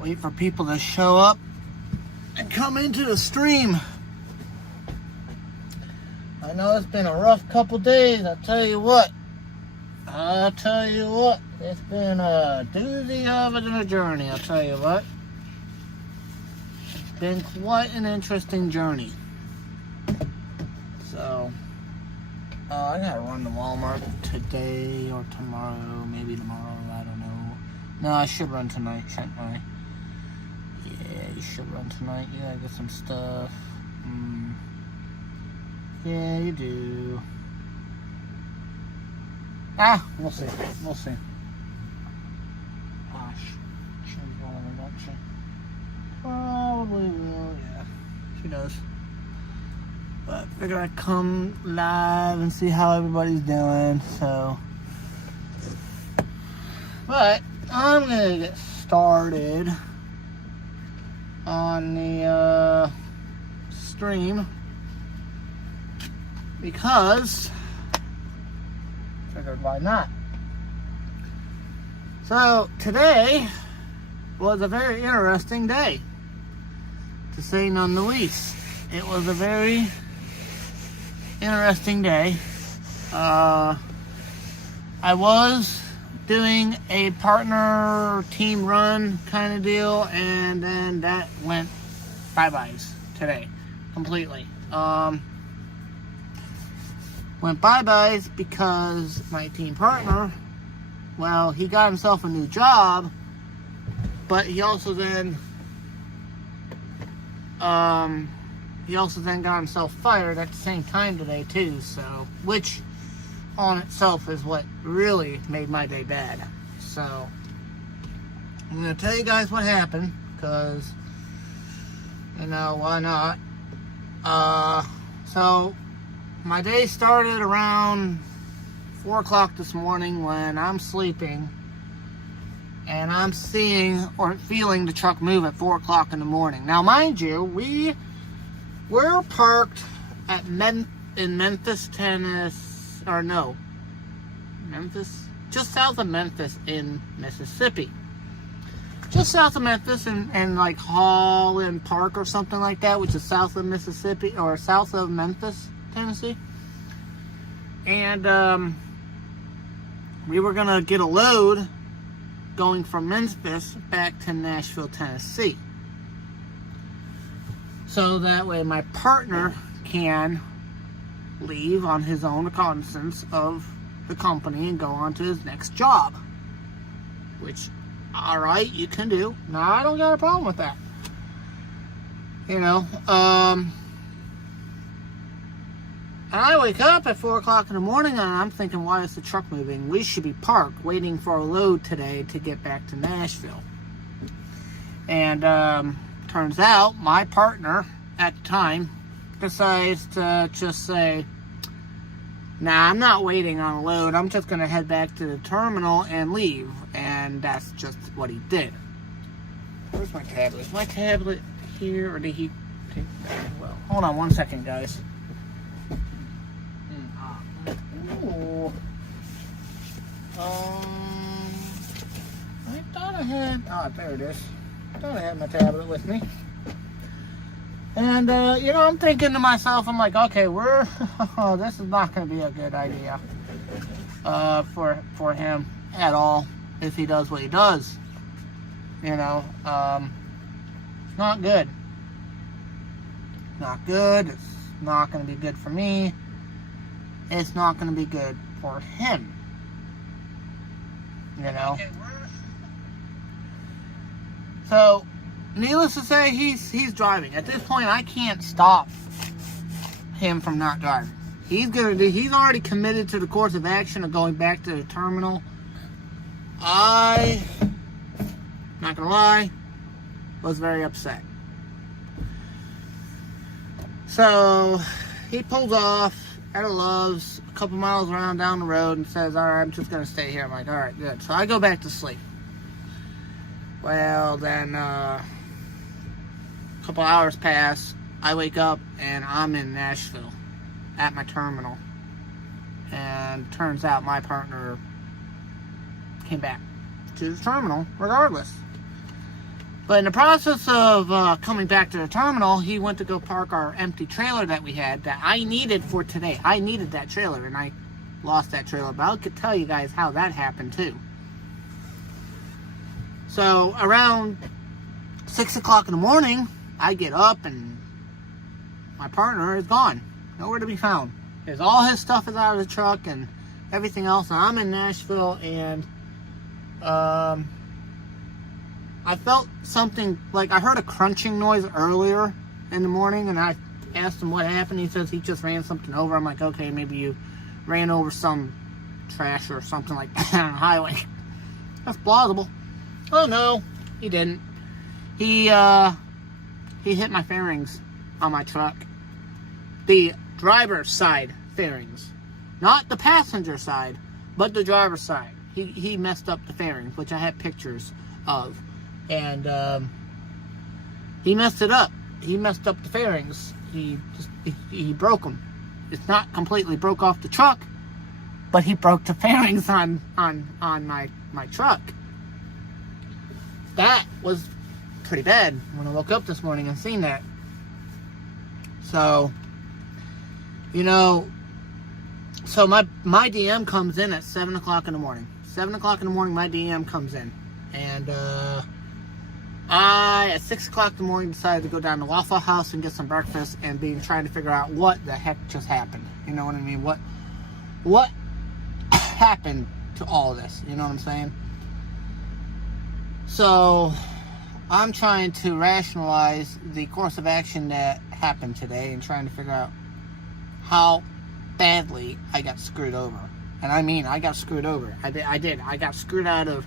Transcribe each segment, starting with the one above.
Wait for people to show up and come into the stream. I know it's been a rough couple days. I'll tell you what. It's been a doozy of a journey. I'll tell you what. It's been quite an interesting journey. So, I gotta run to Walmart today or tomorrow. Maybe tomorrow. I don't know. No, I should run tonight, shouldn't I? Yeah, you should run tonight. You gotta get some stuff. Yeah, you do. We'll see. Gosh, she's rolling, don't she? Probably will, yeah. She does. But I figured I'd come live and see how everybody's doing, so. But I'm gonna get started on the stream because figured why not. So today was a very interesting day, to say none the least. It was a very interesting day. I was doing a partner team run kind of deal, and then that went bye-byes today completely. Went bye-byes because my team partner, well, he got himself a new job, but he also then got himself fired at the same time today too, so, which on itself is what really made my day bad. So I'm gonna tell you guys what happened, because you know, why not? So my day started around 4 o'clock this morning when I'm sleeping, and I'm seeing or feeling the truck move at 4 o'clock in the morning. Now, mind you, we're parked at in Memphis, Tennessee, or no, Memphis, just south of Memphis in Mississippi. Just south of Memphis and like Holland Park or something like that, which is south of Mississippi, or south of Memphis, Tennessee. And we were gonna get a load going from Memphis back to Nashville, Tennessee, so that way my partner can leave on his own recognizance of the company and go on to his next job, which, alright, you can do. No, I don't got a problem with that. You know, and I wake up at 4 o'clock in the morning and I'm thinking, why is the truck moving? We should be parked waiting for a load today to get back to Nashville. And turns out my partner at the time decides to just say, nah, I'm not waiting on a load. I'm just going to head back to the terminal and leave. And that's just what he did. Where's my tablet? Is my tablet here, or did he take that? Well, hold on one second, guys. Ooh. I thought I had, there it is. I thought I had my tablet with me. And, you know, I'm thinking to myself, I'm like, okay, this is not going to be a good idea, for him at all, if he does what he does. You know, it's not good. Not good. It's not going to be good for me. It's not going to be good for him. You know? So, needless to say, he's driving. At this point, I can't stop him from not driving. He's already committed to the course of action of going back to the terminal. Not gonna lie, was very upset. So, he pulls off at a Love's a couple miles around down the road and says, alright, I'm just gonna stay here. I'm like, alright, good. So I go back to sleep. Well, then, a couple hours pass. I wake up and I'm in Nashville at my terminal. And turns out my partner came back to the terminal regardless. But in the process of coming back to the terminal, he went to go park our empty trailer that we had that I needed for today. I needed that trailer, and I lost that trailer. But I could tell you guys how that happened too. So around 6 o'clock in the morning, I get up and my partner is gone. Nowhere to be found. All his stuff is out of the truck and everything else. And I'm in Nashville, and I felt something, like I heard a crunching noise earlier in the morning, and I asked him what happened. He says he just ran something over. I'm like, okay, maybe you ran over some trash or something like that on the highway. That's plausible. Oh no, he didn't. He hit my fairings on my truck. The driver's side fairings. Not the passenger side, but the driver's side. He messed up the fairings, which I have pictures of. And he messed it up. He messed up the fairings. He broke them. It's not completely broke off the truck, but he broke the fairings on my truck. That was pretty bad when I woke up this morning and seen that. So, you know, so my DM comes in at 7 o'clock in the morning. 7 o'clock in the morning, my DM comes in. And I, at 6 o'clock in the morning, decided to go down to Waffle House and get some breakfast and trying to figure out what the heck just happened. You know what I mean? What happened to all this? You know what I'm saying? So, I'm trying to rationalize the course of action that happened today and trying to figure out how badly I got screwed over. And I mean, I got screwed over. I did. I got screwed out of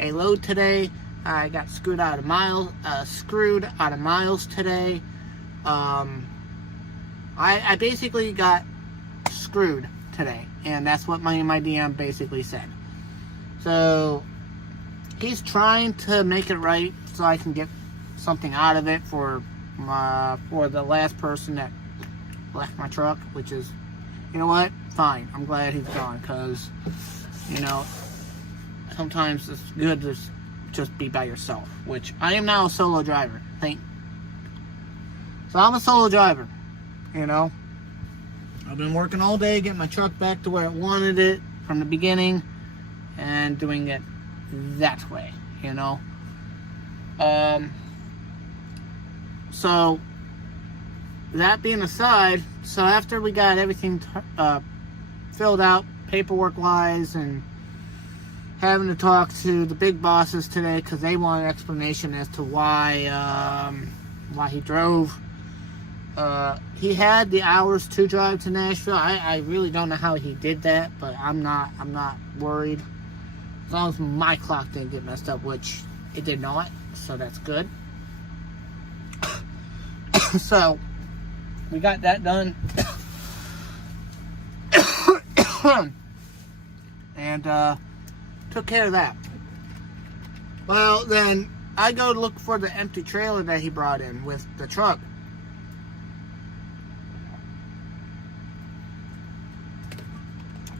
a load today. I got screwed out of miles today. I basically got screwed today, and that's what my DM basically said. So he's trying to make it right so I can get something out of it for the last person that left my truck, which is, you know what? Fine. I'm glad he's gone, because, you know, sometimes it's good to just be by yourself, which I am now a solo driver. So I'm a solo driver, you know. I've been working all day getting my truck back to where it wanted it from the beginning and doing it that way, you know. So that being aside, so after we got everything filled out paperwork wise and having to talk to the big bosses today because they want an explanation as to why he drove. He had the hours to drive to Nashville. I really don't know how he did that, but I'm not worried. As long as my clock didn't get messed up, which it did not, so that's good. So we got that done. And took care of that. Well, then I go to look for the empty trailer that he brought in with the truck.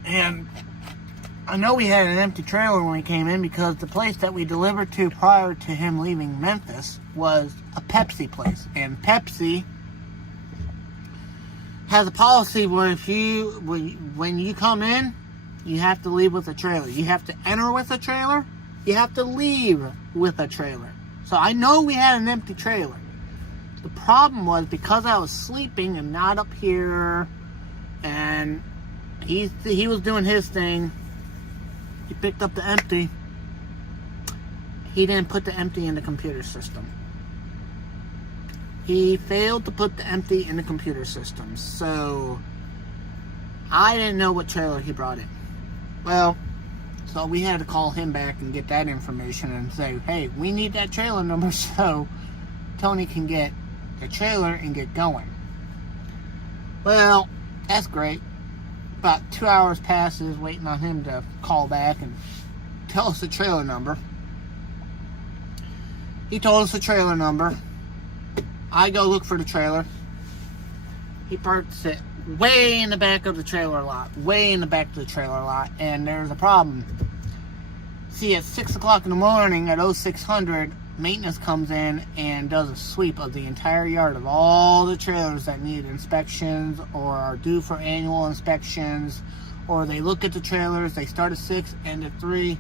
And I know we had an empty trailer when we came in because the place that we delivered to prior to him leaving Memphis was a Pepsi place. And Pepsi has a policy where when you come in, you have to leave with a trailer. You have to enter with a trailer. You have to leave with a trailer. So I know we had an empty trailer. The problem was because I was sleeping and not up here, and he was doing his thing. He picked up the empty. He didn't put the empty in the computer system. He failed to put the empty in the computer system. So I didn't know what trailer he brought in. Well, so we had to call him back and get that information and say, hey, we need that trailer number so Tony can get the trailer and get going. Well, that's great. About 2 hours passes waiting on him to call back and tell us the trailer number. He told us the trailer number. I go look for the trailer. He parks it way in the back of the trailer lot. Way in the back of the trailer lot. And there's a problem. See, at 6 o'clock in the morning at 0600, maintenance comes in and does a sweep of the entire yard of all the trailers that need inspections or are due for annual inspections. Or they look at the trailers, they start at 6, end at 3.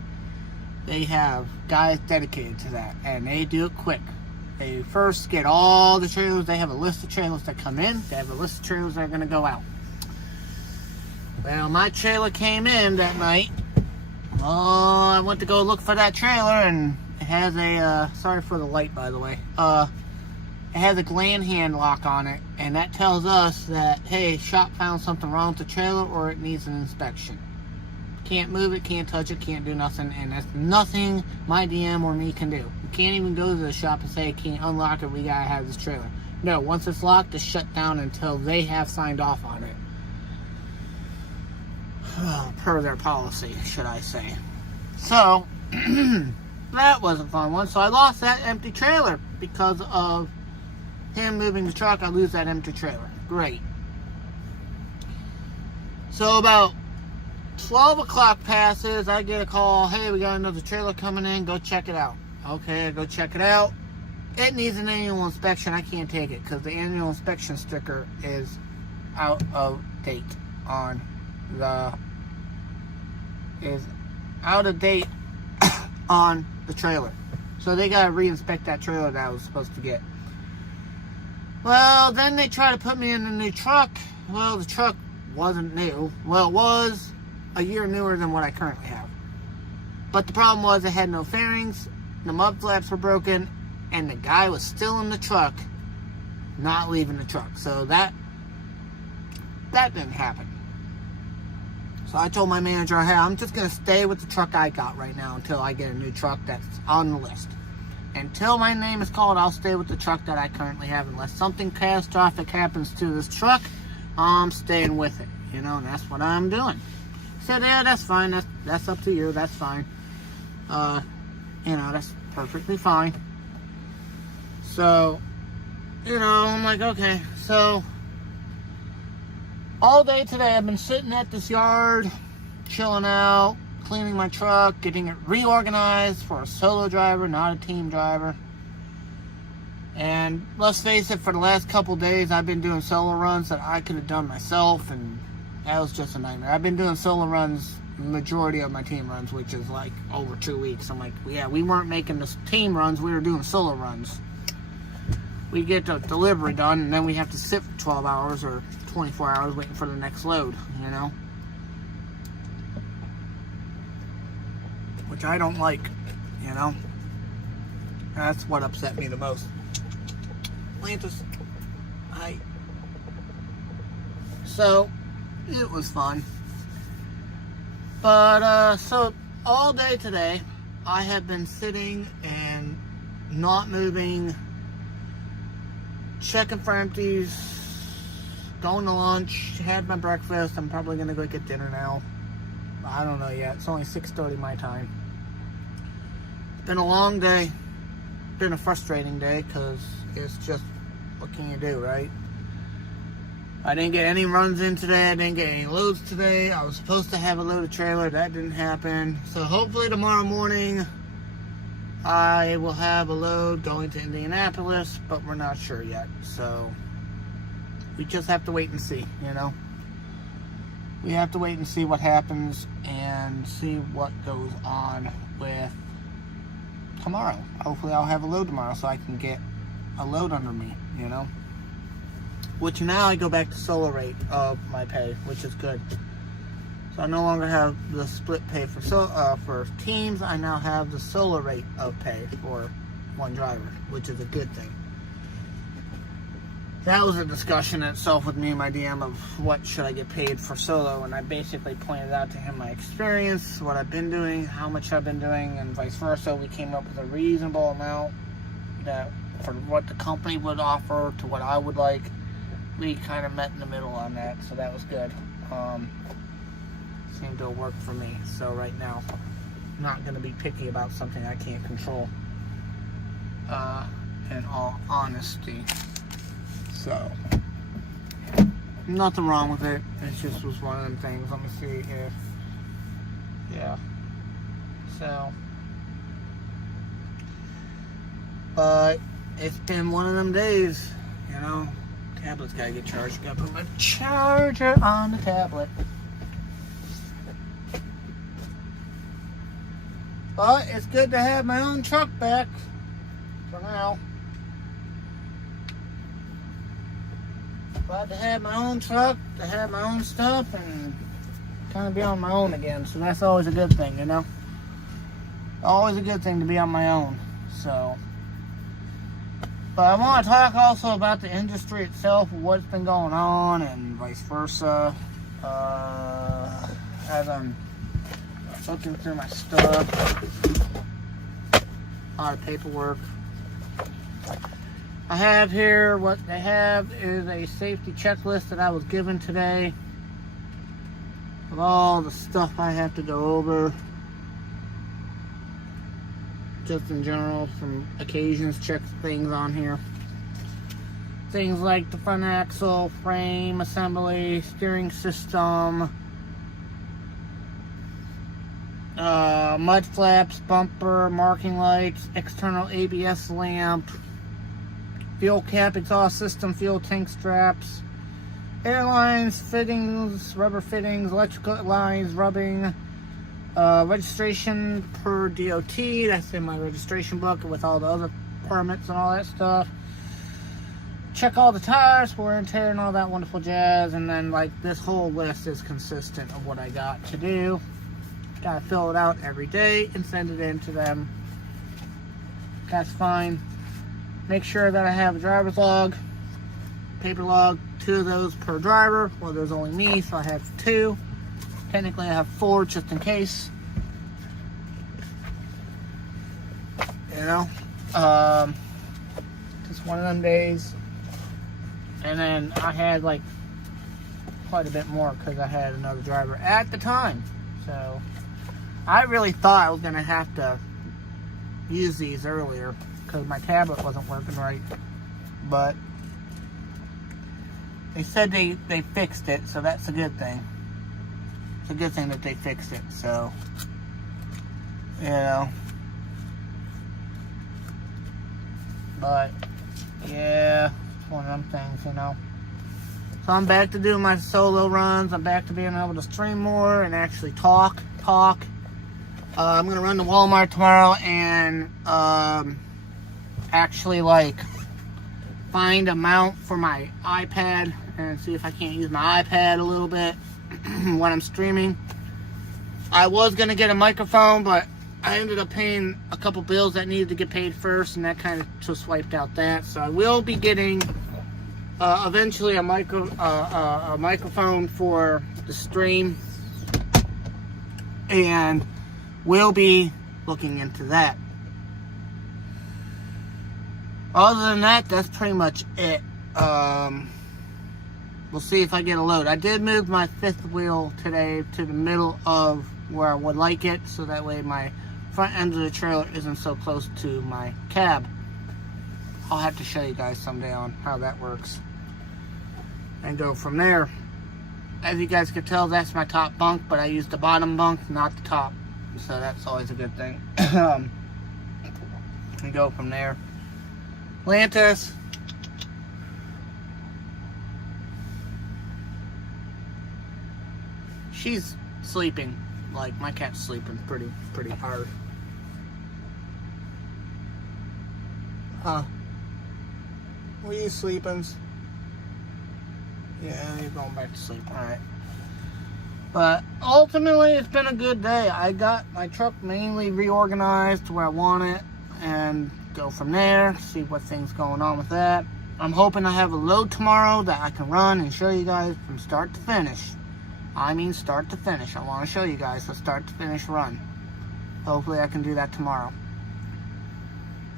They have guys dedicated to that, and they do it quick. They first get all the trailers. They have a list of trailers that come in. They have a list of trailers that are going to go out. Well, my trailer came in that night. Oh, I went to go look for that trailer, and it has a, sorry for the light, by the way. It has a gland hand lock on it, and that tells us that, hey, shop found something wrong with the trailer or it needs an inspection. Can't move it, can't touch it, can't do nothing, and that's nothing my DM or me can do. You can't even go to the shop and say, can't unlock it, we gotta have this trailer. No, once it's locked, it's shut down until they have signed off on it. Per their policy, should I say. So, that was a fun one. So I lost that empty trailer because of him moving the truck. I lose that empty trailer. Great. So about 12 o'clock passes, I get a call, hey, we got another trailer coming in, go check it out. Okay, I go check it out. It needs an annual inspection. I can't take it because the annual inspection sticker is out of date on the trailer. So they gotta re-inspect that trailer that I was supposed to get. Well, then they try to put me in the new truck. Well, the truck wasn't new. Well, it was a year newer than what I currently have. But the problem was it had no fairings, the mud flaps were broken, and the guy was still in the truck, not leaving the truck. So that didn't happen. So I told my manager, hey, I'm just going to stay with the truck I got right now until I get a new truck that's on the list. Until my name is called, I'll stay with the truck that I currently have. Unless something catastrophic happens to this truck, I'm staying with it. You know, and that's what I'm doing. He said, yeah, that's fine. That's up to you. That's fine. You know, that's perfectly fine. So, you know, I'm like, okay. So, all day today, I've been sitting at this yard, chilling out, cleaning my truck, getting it reorganized for a solo driver, not a team driver. And let's face it, for the last couple days, I've been doing solo runs that I could have done myself, and that was just a nightmare. I've been doing solo runs majority of my team runs, which is like over 2 weeks. I'm like, yeah, we weren't making the team runs, we were doing solo runs. We get the delivery done, and then we have to sit for 12 hours or 24 hours waiting for the next load, you know? Which I don't like, you know? That's what upset me the most. Atlantis. So, it was fun. But, so, all day today, I have been sitting and not moving, checking for empties, going to lunch, had my breakfast. I'm probably going to go get dinner now. I don't know yet. It's only 6:30 my time. It's been a long day. Been a frustrating day because it's just, what can you do, right? I didn't get any runs in today. I didn't get any loads today. I was supposed to have a loaded trailer. That didn't happen. So hopefully tomorrow morning I will have a load going to Indianapolis, but we're not sure yet. So we just have to wait and see, you know? We have to wait and see what happens and see what goes on with tomorrow. Hopefully I'll have a load tomorrow so I can get a load under me, you know? Which now I go back to solo rate of my pay, which is good. So I no longer have the split pay for teams. I now have the solo rate of pay for one driver, which is a good thing. That was a discussion in itself with me and my DM of what should I get paid for solo, and I basically pointed out to him my experience, what I've been doing, how much I've been doing, and vice versa. We came up with a reasonable amount that for what the company would offer to what I would like. We kind of met in the middle on that, so that was good. Seemed to have worked for me. So right now, I'm not going to be picky about something I can't control. In all honesty. So, Nothing wrong with it. It just was one of them things. Let me see if, yeah. So, but it's been one of them days, you know. Tablet's gotta get charged. Gotta put my charger on the tablet. But it's good to have my own truck back for now. Glad to have my own truck, to have my own stuff, and kind of be on my own again. So that's always a good thing, you know. Always a good thing to be on my own. So, but I want to talk also about the industry itself, what's been going on, and vice versa. As I'm looking through my stuff, a lot of paperwork. I have here, what they have is a safety checklist that I was given today of all the stuff I have to go over. Just in general, some occasions, check things on here. Things like the front axle, frame assembly, steering system, mud flaps, bumper, marking lights, external ABS lamp, fuel cap, exhaust system, fuel tank straps, airlines, fittings, rubber fittings, electrical lines, rubbing, registration per DOT, that's in my registration book with all the other permits and all that stuff. Check all the tires, wear and tear, and all that wonderful jazz. And then, like, this whole list is consistent of what I got to do. Gotta fill it out every day and send it in to them. That's fine. Make sure that I have a driver's log, paper log, 2 of those per driver. Well, there's only me, so I have 2. Technically, I have 4 just in case. You know, just one of them days. And then I had like quite a bit more because I had another driver at the time. So I really thought I was gonna have to use these earlier because my tablet wasn't working right. But they said they fixed it, so that's a good thing. It's a good thing that they fixed it, so, you know. But, yeah, it's one of them things, you know. So I'm back to doing my solo runs. I'm back to being able to stream more and actually talk. I'm going to run to Walmart tomorrow and actually, like, find a mount for my iPad and see if I can't use my iPad a little bit when I'm streaming. I was going to get a microphone, but I ended up paying a couple bills that needed to get paid first, and that kind of just wiped out that. So I will be getting eventually a microphone for the stream, and we'll be looking into that. Other than that, that's pretty much it. We'll see if I get a load. I did move my 5th wheel today to the middle of where I would like it, so that way my front end of the trailer isn't so close to my cab. I'll have to show you guys someday on how that works and go from there. As you guys can tell, that's my top bunk, but I use the bottom bunk, not the top, so that's always a good thing. And go from there. Atlantis. She's sleeping. Like, my cat's sleeping pretty hard. Huh? Were you sleeping? Yeah, you're going back to sleep. Alright. But ultimately, it's been a good day. I got my truck mainly reorganized to where I want it and go from there, see what things going on with that. I'm hoping I have a load tomorrow that I can run and show you guys from start to finish. I mean start to finish. I want to show you guys the start to finish run. Hopefully I can do that tomorrow.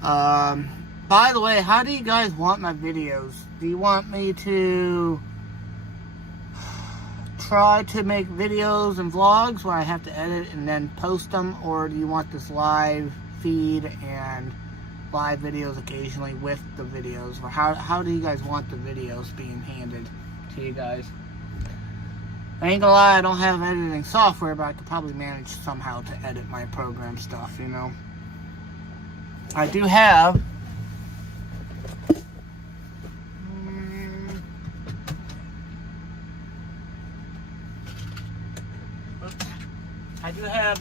By the way, how do you guys want my videos? Do you want me to try to make videos and vlogs where I have to edit and then post them? Or do you want this live feed and live videos occasionally with the videos? Or how do you guys want the videos being handed to to you guys. I ain't gonna lie, I don't have editing software, but I could probably manage somehow to edit my program stuff, you know. I do have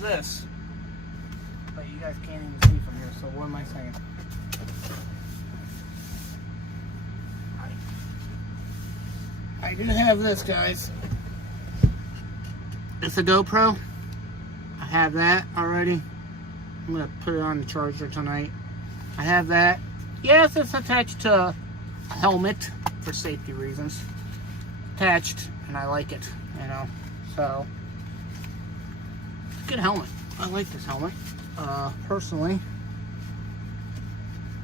this, but you guys can't even see from here, so what am I saying? I do have this, guys. It's a GoPro. I have that already. I'm gonna put it on the charger tonight. I have that. Yes, it's attached to a helmet for safety reasons. Attached, and I like it, you know. So, good helmet. I like this helmet. Personally,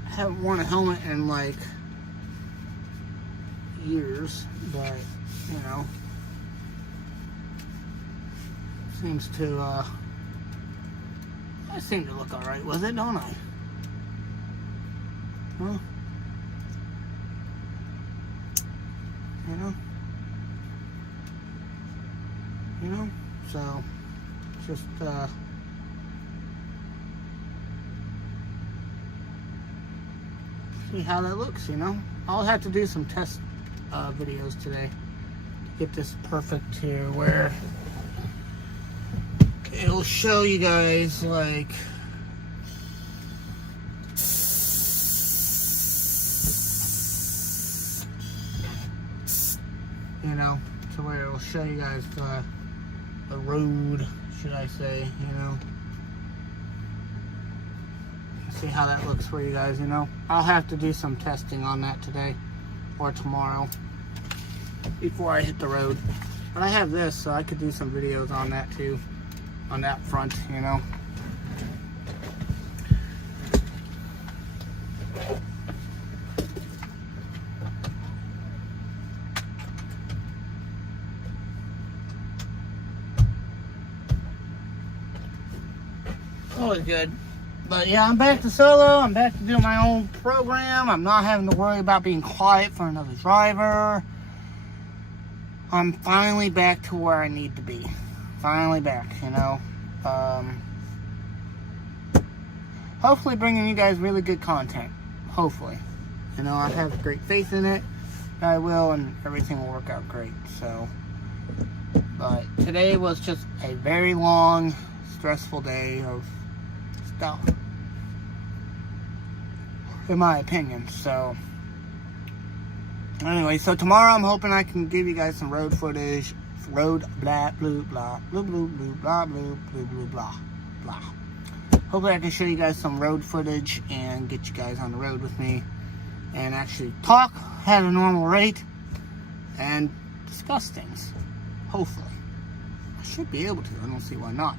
I haven't worn a helmet in like years, but you know, seems to I seem to look alright with it, don't I? Huh? You know, so just see how that looks, you know. I'll have to do some test videos today to get this perfect here where it'll show you guys, like, you know, to where it'll show you guys the road, should I say, you know. See how that looks for you guys, you know. I'll have to do some testing on that today or tomorrow before I hit the road. But I have this, so I could do some videos on that too, on that front, you know. Always good. But yeah, I'm back to solo. I'm back to doing my own program. I'm not having to worry about being quiet for another driver. I'm finally back to where I need to be. Finally back, you know. Hopefully bringing you guys really good content. Hopefully. You know, I have great faith in it. I will, and everything will work out great. So, but today was just a very long, stressful day of stuff, in my opinion. So anyway, so tomorrow I'm hoping I can give you guys some road footage. Road blah blue blah blue blue blue blah blue blue blue blah blah. Hopefully I can show you guys some road footage and get you guys on the road with me and actually talk at a normal rate and discuss things. Hopefully. I should be able to. I don't see why not.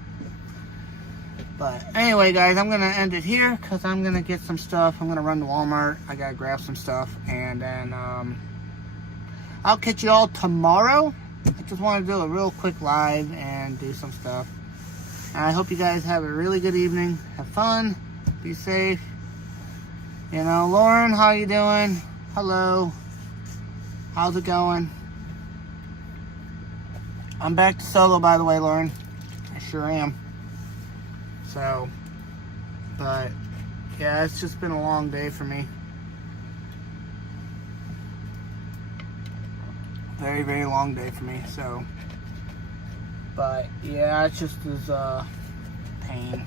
But anyway, guys, I'm going to end it here because I'm going to get some stuff. I'm going to run to Walmart. I got to grab some stuff. And then I'll catch you all tomorrow. I just want to do a real quick live and do some stuff. And I hope you guys have a really good evening. Have fun. Be safe. You know, Lauren, how you doing? Hello. How's it going? I'm back to solo, by the way, Lauren. I sure am. So, but yeah, it's just been a long day for me. Very, very long day for me. So, but yeah, it's just as pain.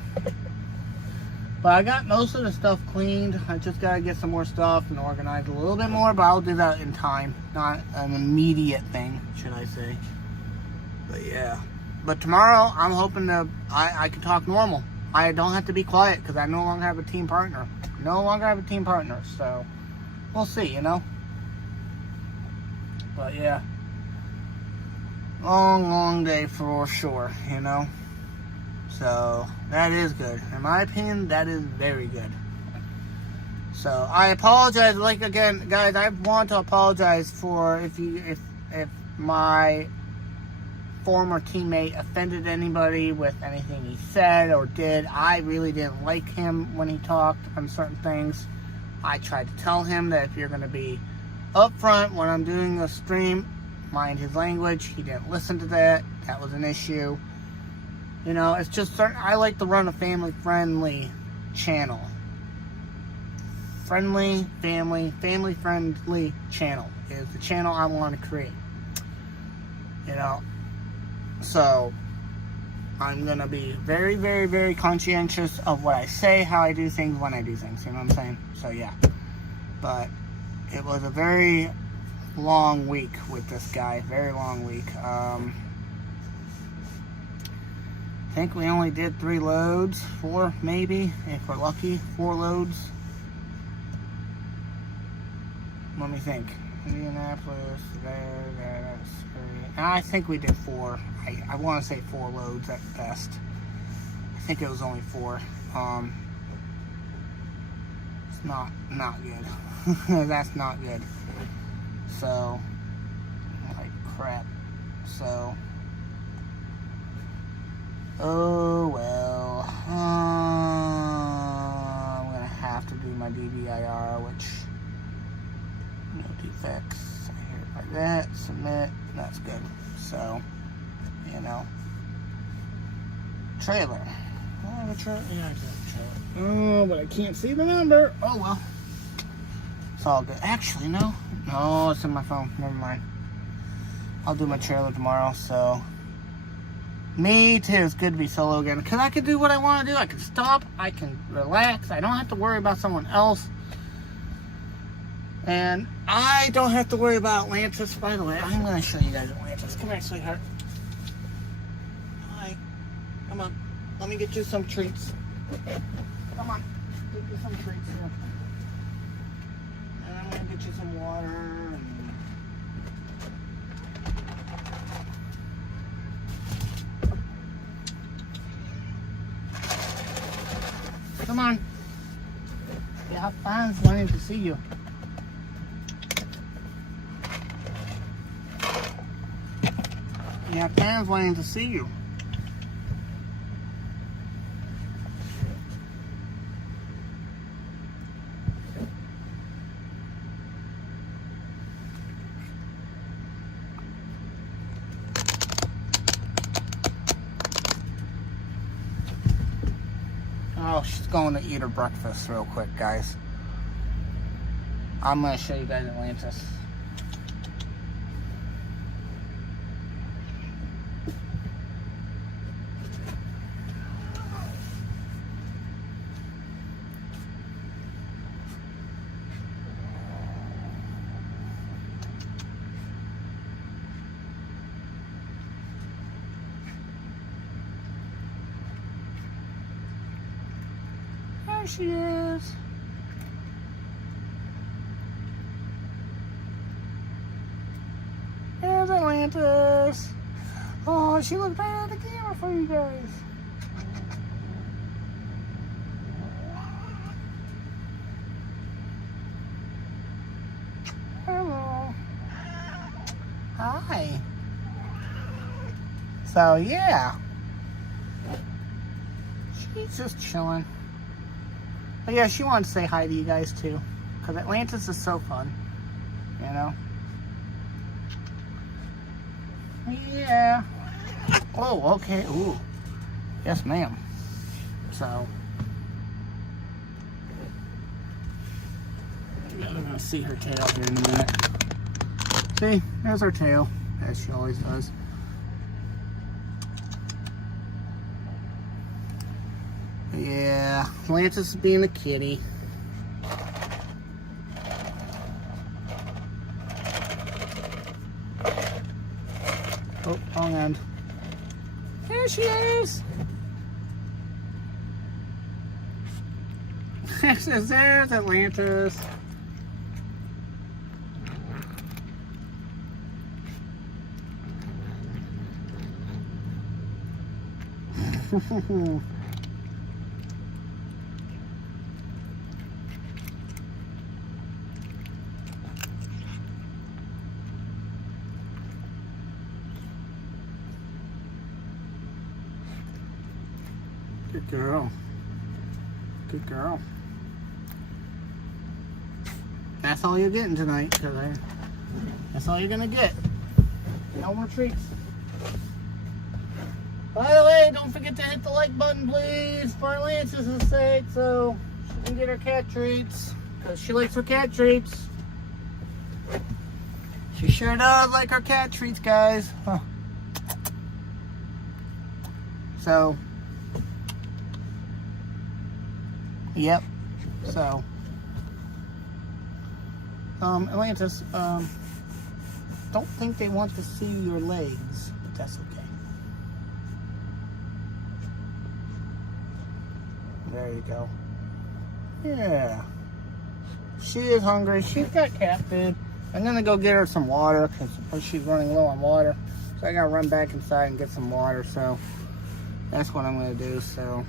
But I got most of the stuff cleaned. I just gotta get some more stuff and organize a little bit more. But I'll do that in time, not an immediate thing, should I say? But yeah. But tomorrow, I'm hoping to I can talk normal. I don't have to be quiet because I no longer have a team partner. So, we'll see, you know. But yeah. Long, long day for sure, you know. So, that is good. In my opinion, that is very good. So, I apologize. Like, again, guys, I want to apologize for if my former teammate offended anybody with anything he said or did. I really didn't like him when he talked on certain things. I tried to tell him that if you're going to be upfront when I'm doing a stream, mind his language. He didn't listen to that. That was an issue. You know, it's just I like to run a family-friendly channel. Family-friendly channel is the channel I want to create. You know, so I'm going to be very, very, very conscientious of what I say, how I do things, when I do things. You know what I'm saying? So, yeah. But it was a very long week with this guy. Very long week. I think we only did 3 loads. 4, maybe, if we're lucky. 4 loads. Let me think. Indianapolis, there, that's 3. I think we did 4. I want to say 4 loads at best. I think it was only 4. It's not good. That's not good. So, like crap. So, oh well. I'm gonna have to do my DBIR, which no defects. Like that. Submit. That's good. So, you know, trailer. I have a trailer. Yeah, I have a trailer. Oh, but I can't see the number. Oh well. It's all good. Actually, no, it's in my phone. Never mind. I'll do my trailer tomorrow. So, me too. It's good to be solo again because I can do what I want to do. I can stop. I can relax. I don't have to worry about someone else. And I don't have to worry about Atlantis. By the way, I'm going to show you guys Atlantis. Come here, sweetheart. Hi. Come on. Let me get you some treats. Come on. Get you some treats here. And I'm going to get you some water. Come on. Yeah, fans wanting to see you. Yeah, fans wanting to see you. Oh, she's going to eat her breakfast real quick, guys. I'm going to show you guys Atlantis. There she is. There's Atlantis. Oh, she looks right at the camera for you guys. Hello. Hi. So, yeah. She's just chilling. But yeah, she wanted to say hi to you guys too. Because Atlantis is so fun. You know? Yeah. Oh, okay. Ooh. Yes, ma'am. So. We're going to see her tail here in a minute. See? There's her tail. As she always does. Yeah, Atlantis is being a kitty. Oh, wrong end. There she is. There's Atlantis. Good girl. Good girl. That's all you're getting tonight, that's all you're gonna get. No more treats. By the way, don't forget to hit the like button, please, for Lance's sake, so she can get her cat treats, because she likes her cat treats. She sure does like her cat treats, guys. Huh. So, yep. So, Atlantis, don't think they want to see your legs, but that's okay. There you go. Yeah. She is hungry. She's got cat food. I'm gonna go get her some water because she's running low on water. So I gotta run back inside and get some water. So that's what I'm gonna do. So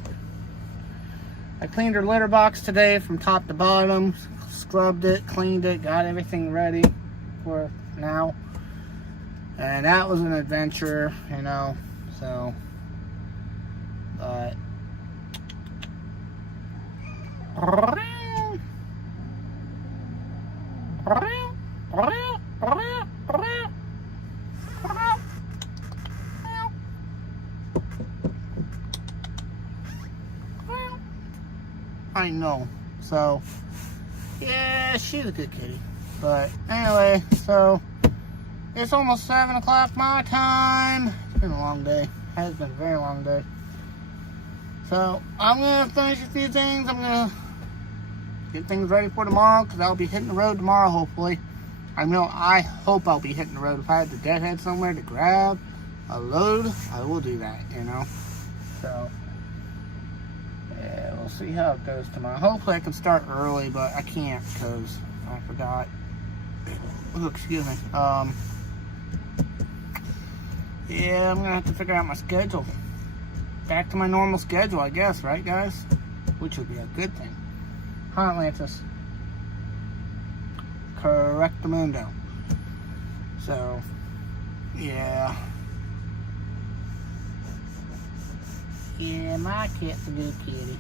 I cleaned her litter box today from top to bottom, scrubbed it, cleaned it, got everything ready for now. And that was an adventure, you know. So, but I know. So, yeah, she's a good kitty. But anyway, so it's almost 7 o'clock my time. It's been a long day. It has been a very long day. So I'm gonna finish a few things. I'm gonna get things ready for tomorrow because I'll be hitting the road tomorrow, hopefully. I hope I'll be hitting the road. If I had to deadhead somewhere to grab a load, I will do that, you know. So yeah, we'll see how it goes tomorrow. Hopefully I can start early, but I can't because I forgot. Oh, excuse me. Yeah, I'm gonna have to figure out my schedule. Back to my normal schedule, I guess, right, guys? Which would be a good thing. Huh, Atlantis? Correctamundo. So, yeah. Yeah, my cat's a good kitty.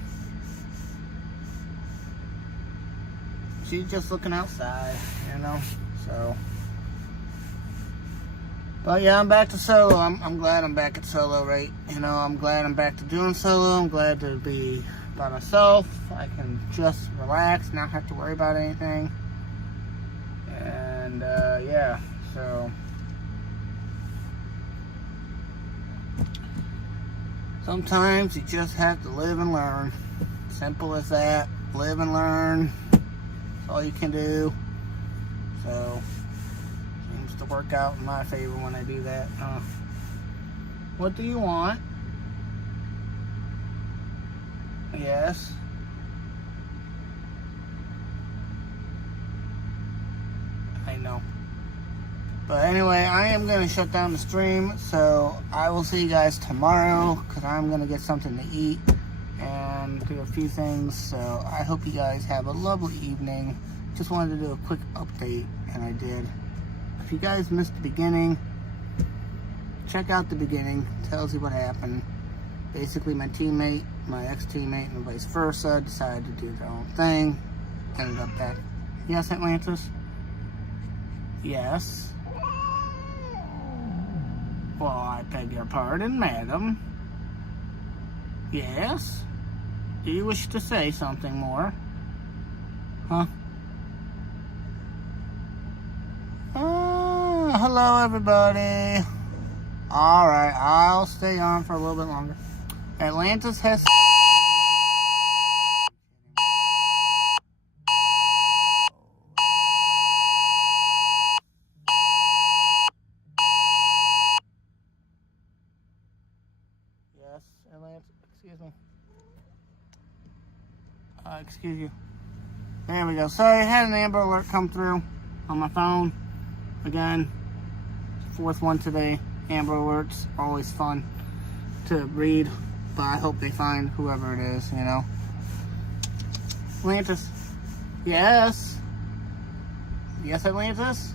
She's just looking outside, you know, so. But yeah, I'm back to solo. I'm glad I'm back at solo, right? You know, I'm glad I'm back to doing solo. I'm glad to be by myself. I can just relax, not have to worry about anything. And yeah, so sometimes you just have to live and learn. Simple as that. Live and learn. That's all you can do. So seems to work out in my favor when I do that. What do you want? Yes. I know. But anyway, I am going to shut down the stream, so I will see you guys tomorrow, because I'm going to get something to eat and do a few things. So I hope you guys have a lovely evening. Just wanted to do a quick update, and I did. If you guys missed the beginning, check out the beginning. It tells you what happened. Basically, my teammate, my ex-teammate, and vice versa decided to do their own thing. Ended up back. Yes, Atlantis? Yes. Well, I beg your pardon, madam. Yes? Do you wish to say something more? Huh? Hello, everybody. Alright, I'll stay on for a little bit longer. Atlantis has... Yes, Atlantis, excuse me. Excuse you. There we go. Sorry, I had an Amber Alert come through on my phone. Again, fourth one today. Amber Alerts, always fun to read, but I hope they find whoever it is, you know. Atlantis. Yes. Yes, Atlantis?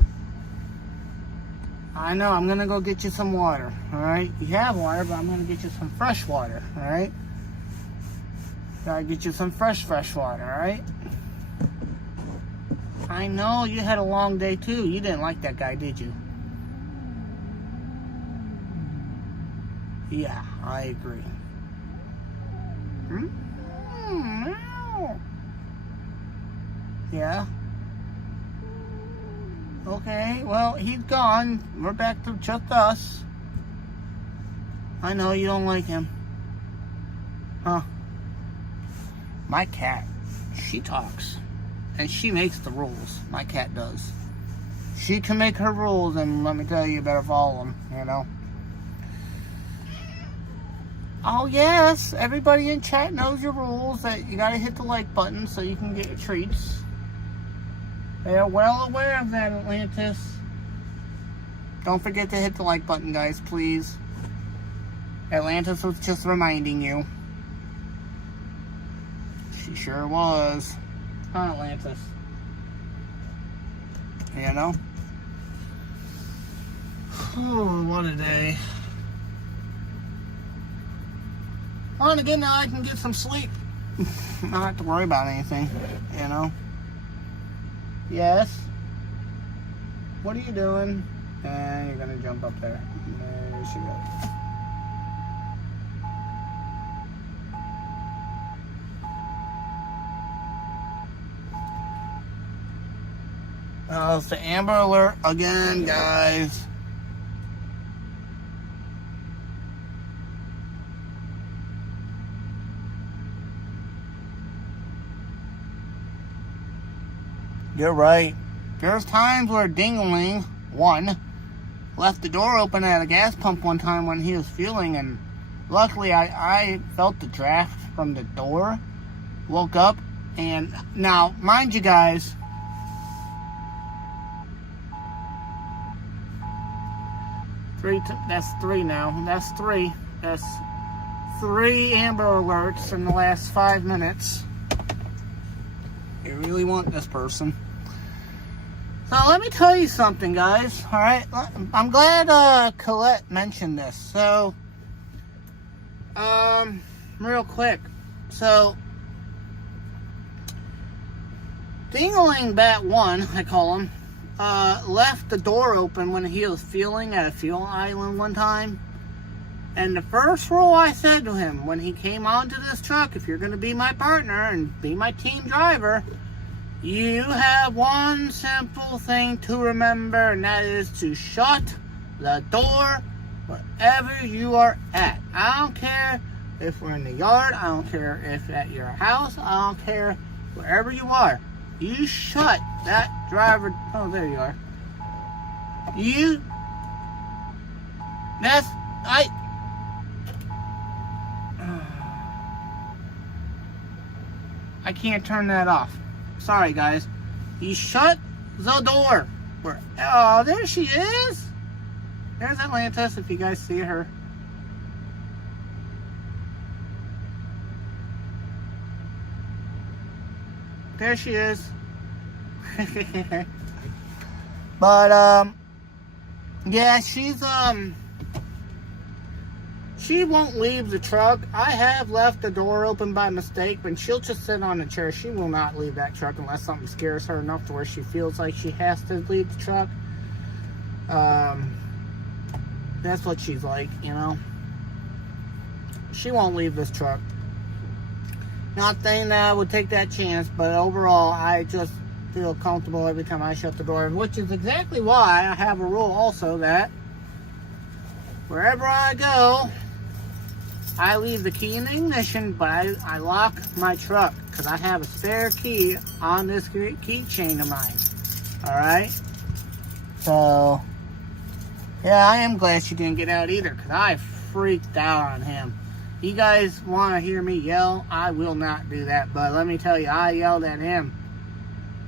I know, I'm gonna go get you some water, alright? You have water, but I'm gonna get you some fresh water, alright? Gotta get you some fresh water, alright? I know, you had a long day too. You didn't like that guy, did you? Yeah, I agree. Yeah. Okay, well, he's gone. We're back to just us. I know you don't like him. Huh? My cat, she talks. And she makes the rules. My cat does. She can make her rules, and let me tell you, you better follow them, you know? Oh, yes. Everybody in chat knows your rules, that you gotta hit the like button so you can get your treats. They are well aware of that, Atlantis. Don't forget to hit the like button, guys, please. Atlantis was just reminding you. She sure was. Huh, Atlantis? You know? Oh, what a day. Well, and again, now I can get some sleep. Not have to worry about anything, you know? Yes? What are you doing? And you're gonna jump up there. There she goes. Oh, it's the Amber Alert again, guys. You're right. There's times where Dingling, one, left the door open at a gas pump one time when he was fueling, and luckily I felt the draft from the door, woke up, and now, mind you guys, that's three now. That's three. That's 3 Amber Alerts in the last 5 minutes. You really want this person. So let me tell you something, guys. Alright, I'm glad Colette mentioned this. So, real quick. So, Dingling Bat 1, I call him, left the door open when he was fueling at a fuel island one time. And the first rule I said to him when he came onto this truck, if you're going to be my partner and be my team driver, you have one simple thing to remember, and that is to shut the door wherever you are at. I don't care if we're in the yard, I don't care if at your house, I don't care wherever you are. You shut that driver, oh, there you are. I can't turn that off. Sorry, guys. You shut the door. Oh, there she is. There's Atlantis, if you guys see her. There she is. But, yeah, she won't leave the truck. I have left the door open by mistake, but she'll just sit on the chair. She will not leave that truck unless something scares her enough to where she feels like she has to leave the truck. That's what she's like, you know. She won't leave this truck. Not saying that I would take that chance, but overall, I just feel comfortable every time I shut the door, which is exactly why I have a rule also that wherever I go, I leave the key in the ignition, but I lock my truck because I have a spare key on this keychain of mine. Alright? So, yeah, I am glad she didn't get out either because I freaked out on him. You guys want to hear me yell? I will not do that, but let me tell you, I yelled at him,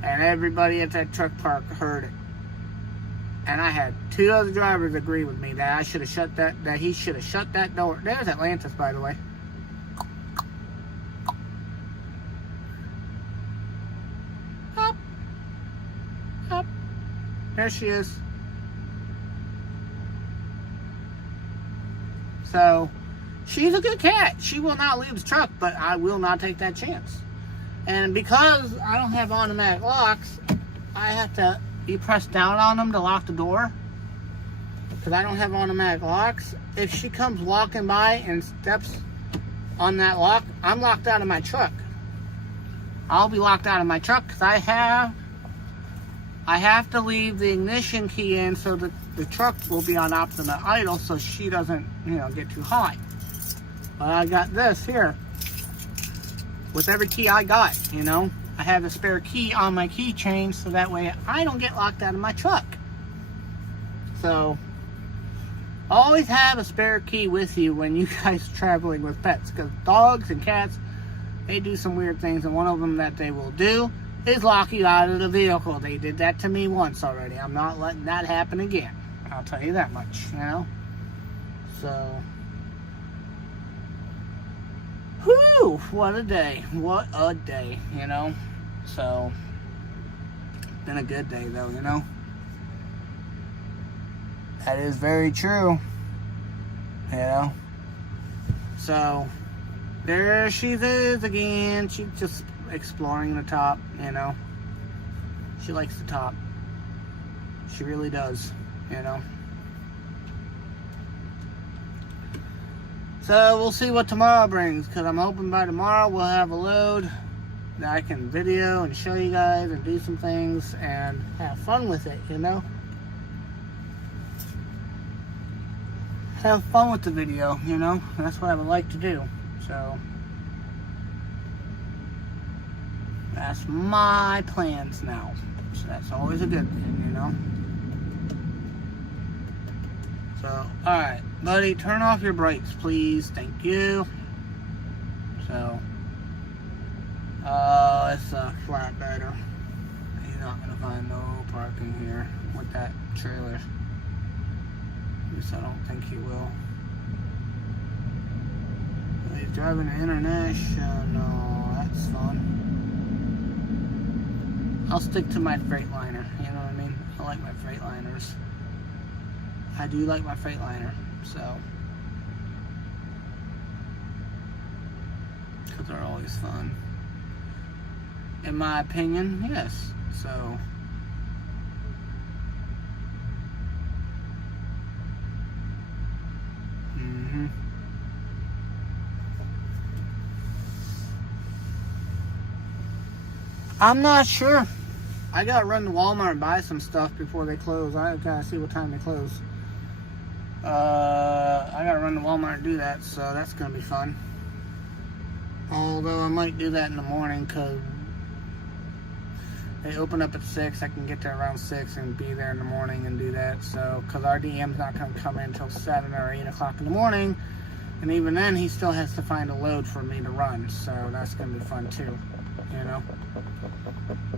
and everybody at that truck park heard it. And I had 2 other drivers agree with me that I should have shut that he should have shut that door. There's Atlantis, by the way. Up. Up. There she is. So, she's a good cat. She will not leave the truck, but I will not take that chance. And because I don't have automatic locks, I have to you press down on them to lock the door. because I don't have automatic locks. If she comes walking by and steps on that lock, I'm locked out of my truck. I'll be locked out of my truck because I have to leave the ignition key in so that the truck will be on opposite idle so she doesn't, get too high. But I got this here with every key I got, I have a spare key on my keychain so that way I don't get locked out of my truck. So always have a spare key with you when you guys are traveling with pets, because dogs and cats, they do some weird things, and one of them that they will do is lock you out of the vehicle. They did that to me once already. I'm not letting that happen again. I'll tell you that much, So, whew, what a day. What a day, So, been a good day though, That is very true, So, there she is again. She's just exploring the top, She likes the top. She really does, So we'll see what tomorrow brings, because I'm hoping by tomorrow we'll have a load that I can video and show you guys and do some things and have fun with it, Have fun with the video, That's what I would like to do. So that's my plans now. So that's always a good thing, So, alright, buddy, turn off your brakes, please. Thank you. So, it's a flatbedder. He's not gonna find no parking here with that trailer. At least I don't think he will. He's driving an international. That's fun. I'll stick to my Freightliner, you know what I mean? I like my Freightliners. I do like my Freightliner, so. Because they're always fun. In my opinion, yes. So. I'm not sure. I gotta run to Walmart and buy some stuff before they close. I gotta see what time they close. I gotta run to Walmart and do that, so that's gonna be fun. Although I might do that in the morning, because they open up at 6. I can get there around 6 and be there in the morning and do that. So, because our DM's not gonna come in until 7 or 8 o'clock in the morning. And even then, he still has to find a load for me to run. So, that's gonna be fun too.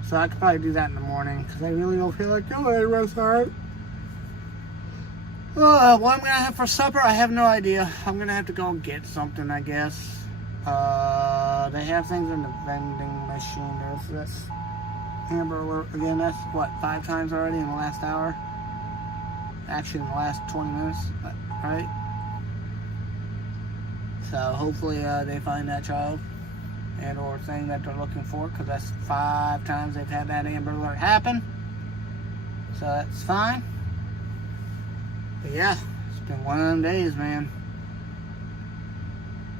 So I could probably do that in the morning, because I really don't feel like doing it rest hard. What I'm gonna have for supper, I have no idea. I'm gonna have to go get something, I guess. They have things in the vending machine. There's this Amber Alert again. That's what, 5 times already in the last hour? Actually, in the last 20 minutes, right? So hopefully they find that child and or thing that they're looking for, because that's 5 times they've had that Amber Alert happen. So that's fine. But yeah, it's been one of them days, man.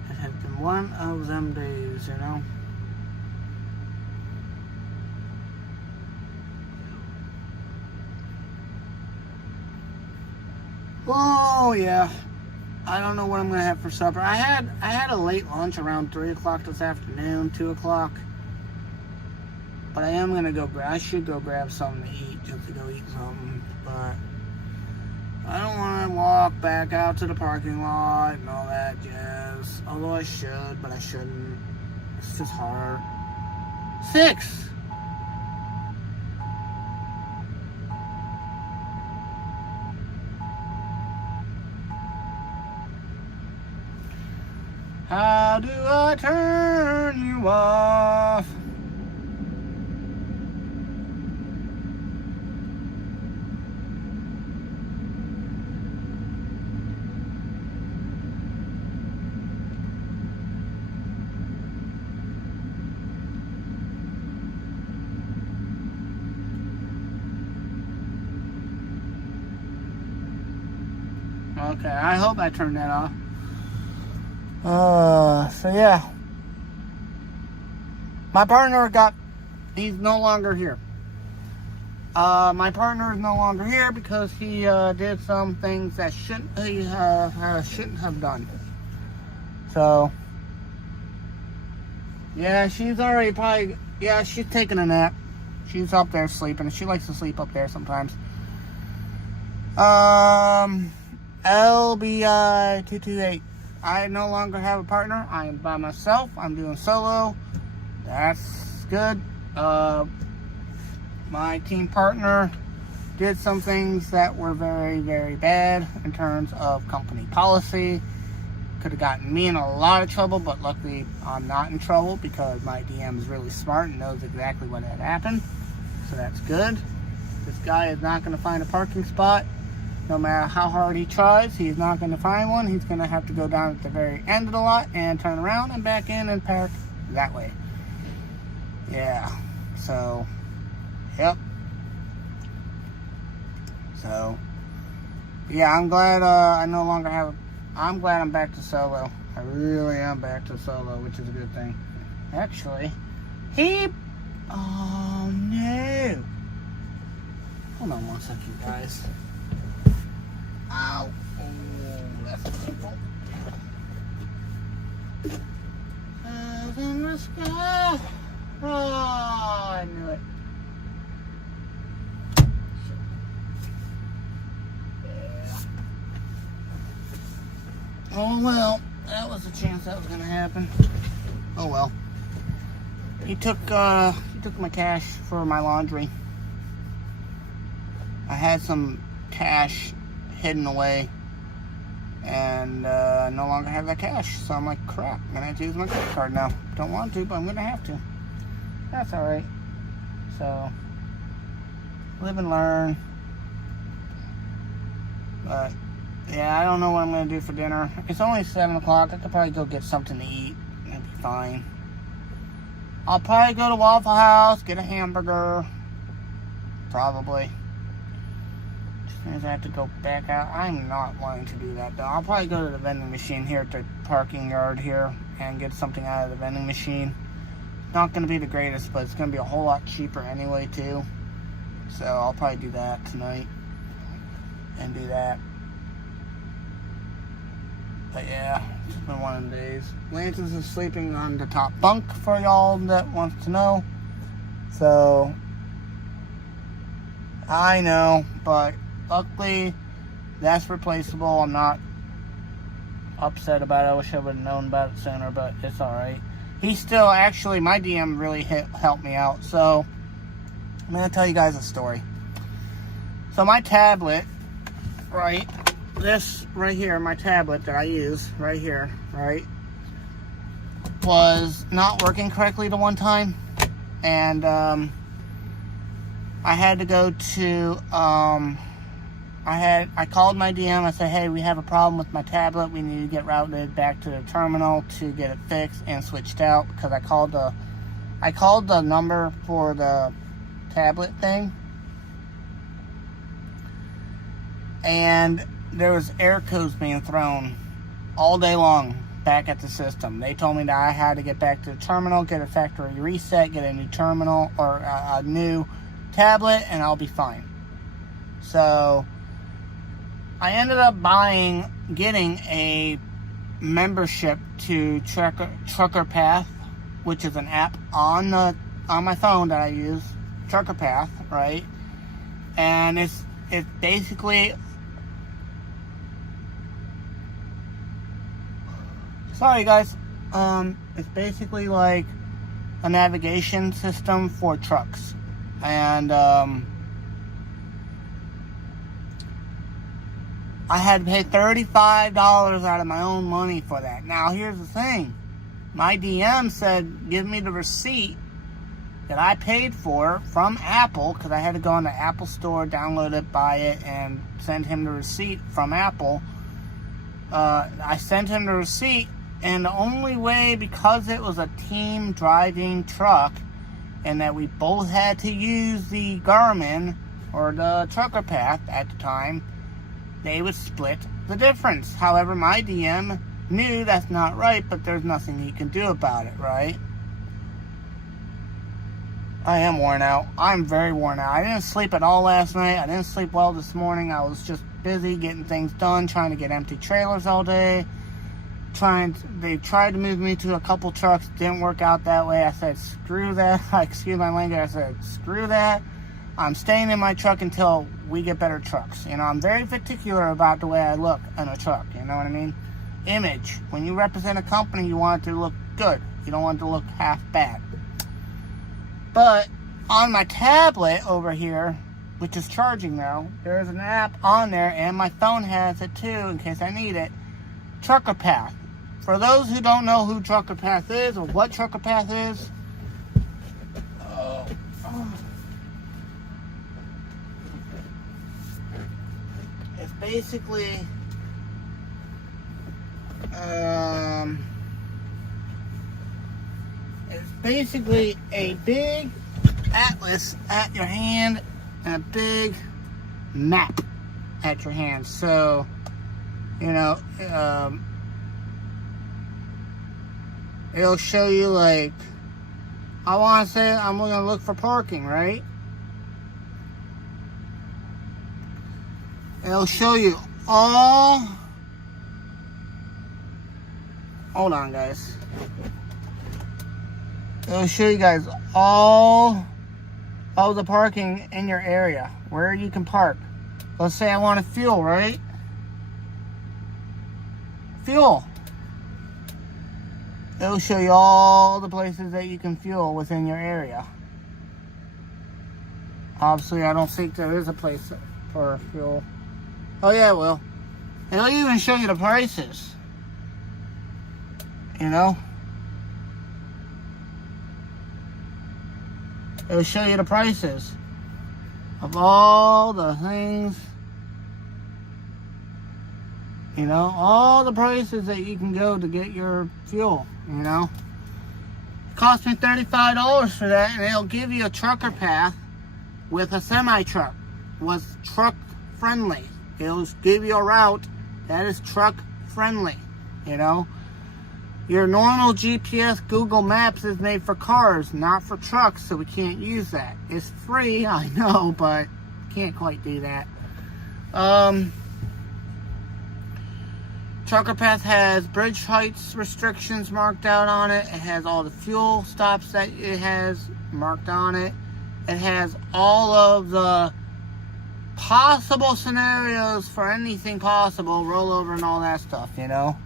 It has been one of them days, Oh yeah. I don't know what I'm gonna have for supper. I had a late lunch around 3 o'clock this afternoon, 2 o'clock. But I am gonna go I should go grab something to eat, just to go eat something. But I don't want to walk back out to the parking lot and all that jazz. Although I should, but I shouldn't. It's just hard. 6. How do I turn you off? Okay, I hope I turned that off. So yeah. My partner he's no longer here. My partner is no longer here because he did some things that shouldn't have done. So, yeah, she's already she's taking a nap. She's up there sleeping. She likes to sleep up there sometimes. LBI 228. I no longer have a partner. I am by myself. I'm doing solo. That's good. My team partner did some things that were very, very bad in terms of company policy. Could have gotten me in a lot of trouble, but luckily I'm not in trouble because my DM is really smart and knows exactly what had happened. So that's good. This guy is not going to find a parking spot. No matter how hard he tries, he's not going to find one. He's going to have to go down at the very end of the lot and turn around and back in and park that way. Yeah, so, yep. So, yeah, I'm glad I'm glad I'm back to solo. I really am back to solo, which is a good thing. Actually, oh no. Hold on one second, guys. Ow. Oh, that's painful. In the sky. Oh, I knew it. Yeah. Oh well, that was a chance that was gonna happen. Oh well. He took my cash for my laundry. I had some cash hidden away, and no longer have that cash. So I'm like, crap, I'm gonna have to use my credit card now. Don't want to, but I'm gonna have to. That's all right. So, live and learn. But yeah, I don't know what I'm gonna do for dinner. It's only 7 o'clock. I could probably go get something to eat. It'll be fine. I'll probably go to Waffle House, get a hamburger. Probably. Just means I have to go back out. I'm not wanting to do that though. I'll probably go to the vending machine here at the parking yard here and get something out of the vending machine. Not going to be the greatest, but it's going to be a whole lot cheaper anyway too. So I'll probably do that tonight and do that. But yeah, it's been one of the days. Lantis is sleeping on the top bunk for y'all that wants to know. So I know, but luckily that's replaceable. I'm not upset about it. I wish I would have known about it sooner, but it's alright. He's still, actually, my DM really helped me out. So, I'm going to tell you guys a story. So, my tablet, right, this right here, my tablet that I use right here, right, was not working correctly the one time. And, I had to go to, I called my DM. I said, hey, we have a problem with my tablet. We need to get routed back to the terminal to get it fixed and switched out, because I called the number for the tablet thing, and there was error codes being thrown all day long back at the system. They told me that I had to get back to the terminal, get a factory reset, get a new terminal or a new tablet, and I'll be fine. So I ended up getting a membership to Trucker Path, which is an app on my phone that I use, Trucker Path, right? And it's basically, sorry guys, it's basically like a navigation system for trucks, and I had to pay $35 out of my own money for that. Now, here's the thing. My DM said, give me the receipt that I paid for from Apple, because I had to go on the Apple store, download it, buy it, and send him the receipt from Apple. I sent him the receipt, and the only way, because it was a team driving truck, and that we both had to use the Garmin, or the Trucker Path at the time, they would split the difference. However, my DM knew that's not right, but there's nothing he can do about it, right? I am worn out. I'm very worn out. I didn't sleep at all last night. I didn't sleep well this morning. I was just busy getting things done, trying to get empty trailers all day. They tried to move me to a couple trucks. Didn't work out that way. I said, screw that. Excuse my language. I said, screw that. I'm staying in my truck until we get better trucks. You know, I'm very particular about the way I look in a truck. You know what I mean? Image. When you represent a company, you want it to look good. You don't want it to look half bad. But on my tablet over here, which is charging now, there's an app on there, and my phone has it too in case I need it. Trucker Path. For those who don't know who Trucker Path is or what Trucker Path is, it's basically a big atlas at your hand and a big map at your hand. So, you know, it'll show you, like, I want to say I'm going to look for parking, right? It'll show you all, hold on guys, it'll show you guys all of the parking in your area, where you can park. Let's say I want to fuel, right? Fuel. It'll show you all the places that you can fuel within your area. Obviously, I don't think there is a place for fuel. Oh yeah, it will. It'll even show you the prices. You know? It'll show you the prices of all the things. You know, all the prices that you can go to get your fuel, you know. It cost me $35 for that, and it'll give you a trucker path with a semi-truck. Was truck friendly. It'll give you a route that is truck friendly, you know. Your normal GPS Google Maps is made for cars, not for trucks, so we can't use that. It's free, I know, but can't quite do that. Trucker Path has bridge heights restrictions marked out on it. It has all the fuel stops that it has marked on it. It has all of the possible scenarios for anything possible, rollover and all that stuff, you know.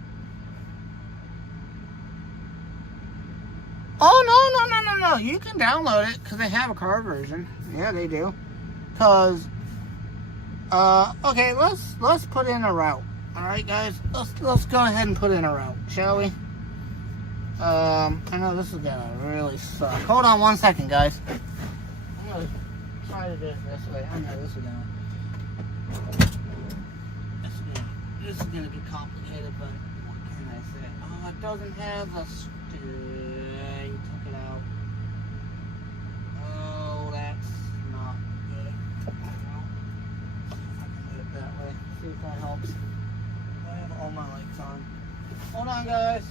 Oh, no. You can download it because they have a car version. Yeah, they do. Because, okay, let's put in a route. All right, guys, let's go ahead and put in a route, shall we? I know this is gonna really suck. Hold on one second, guys. I'm gonna try to do it this way. I know this is gonna be complicated, but what can I say? Oh, it doesn't have a. You took it out. Oh, that's not good. Well, see if I can do it that way. See if that helps. I have all my lights on. Hold on, guys.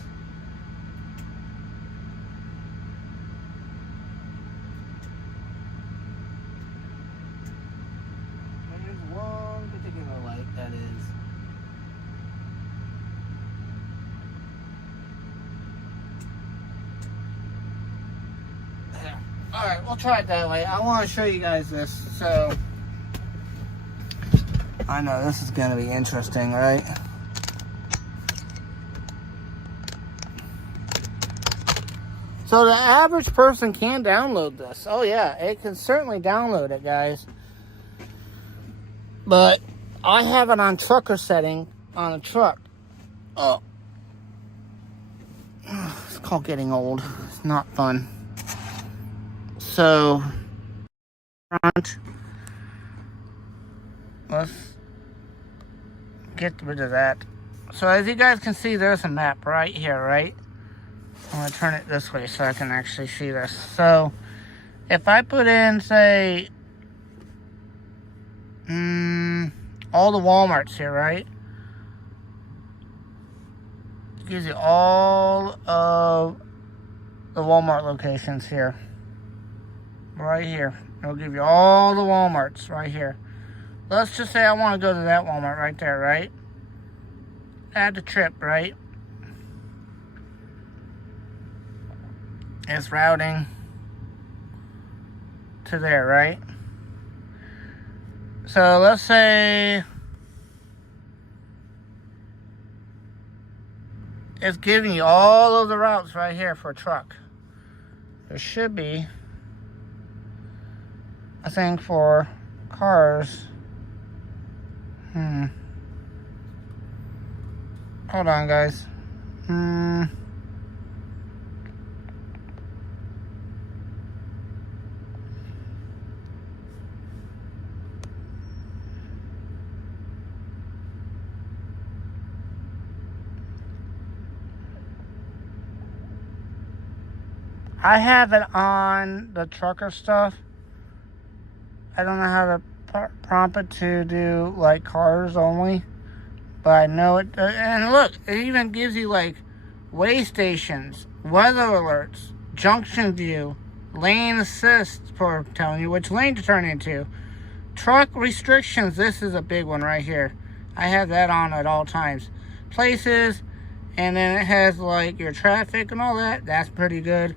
There's one particular light that is. There. Alright, we'll try it that way. I want to show you guys this. So, I know this is going to be interesting, right? So the average person can download this. Oh yeah, it can certainly download it, guys. But I have it on trucker setting on a truck. Oh. It's called getting old. It's not fun. So, front. Let's get rid of that. So as you guys can see, there's a map right here, right? I'm going to turn it this way so I can actually see this. So, if I put in, say, all the Walmarts here, right? Gives you all of the Walmart locations here. Right here. It'll give you all the Walmarts right here. Let's just say I want to go to that Walmart right there, right? Add the trip, right? It's routing to there, right? So let's say it's giving you all of the routes right here for a truck. There should be, I think, for cars. Hold on, guys. I have it on the trucker stuff. I don't know how to prompt it to do like cars only, but I know it. And look, it even gives you like way stations, weather alerts, junction view, lane assist for telling you which lane to turn into, truck restrictions. This is a big one right here. I have that on at all times. Places, and then it has like your traffic and all that. That's pretty good.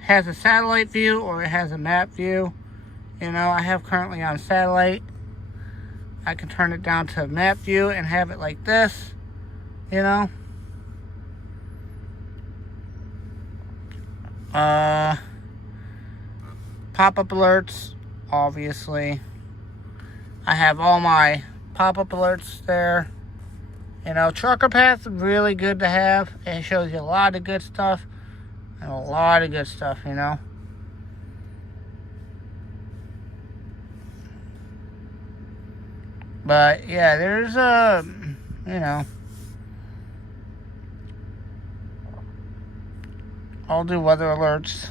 Has a satellite view or it has a map view. You know, I have currently on satellite. I can turn it down to map view and have it like this, you know. Pop-up alerts, obviously. I have all my pop-up alerts there. You know, Trucker Path's really good to have. It shows you a lot of good stuff. And a lot of good stuff, you know. But yeah, there's you know, I'll do weather alerts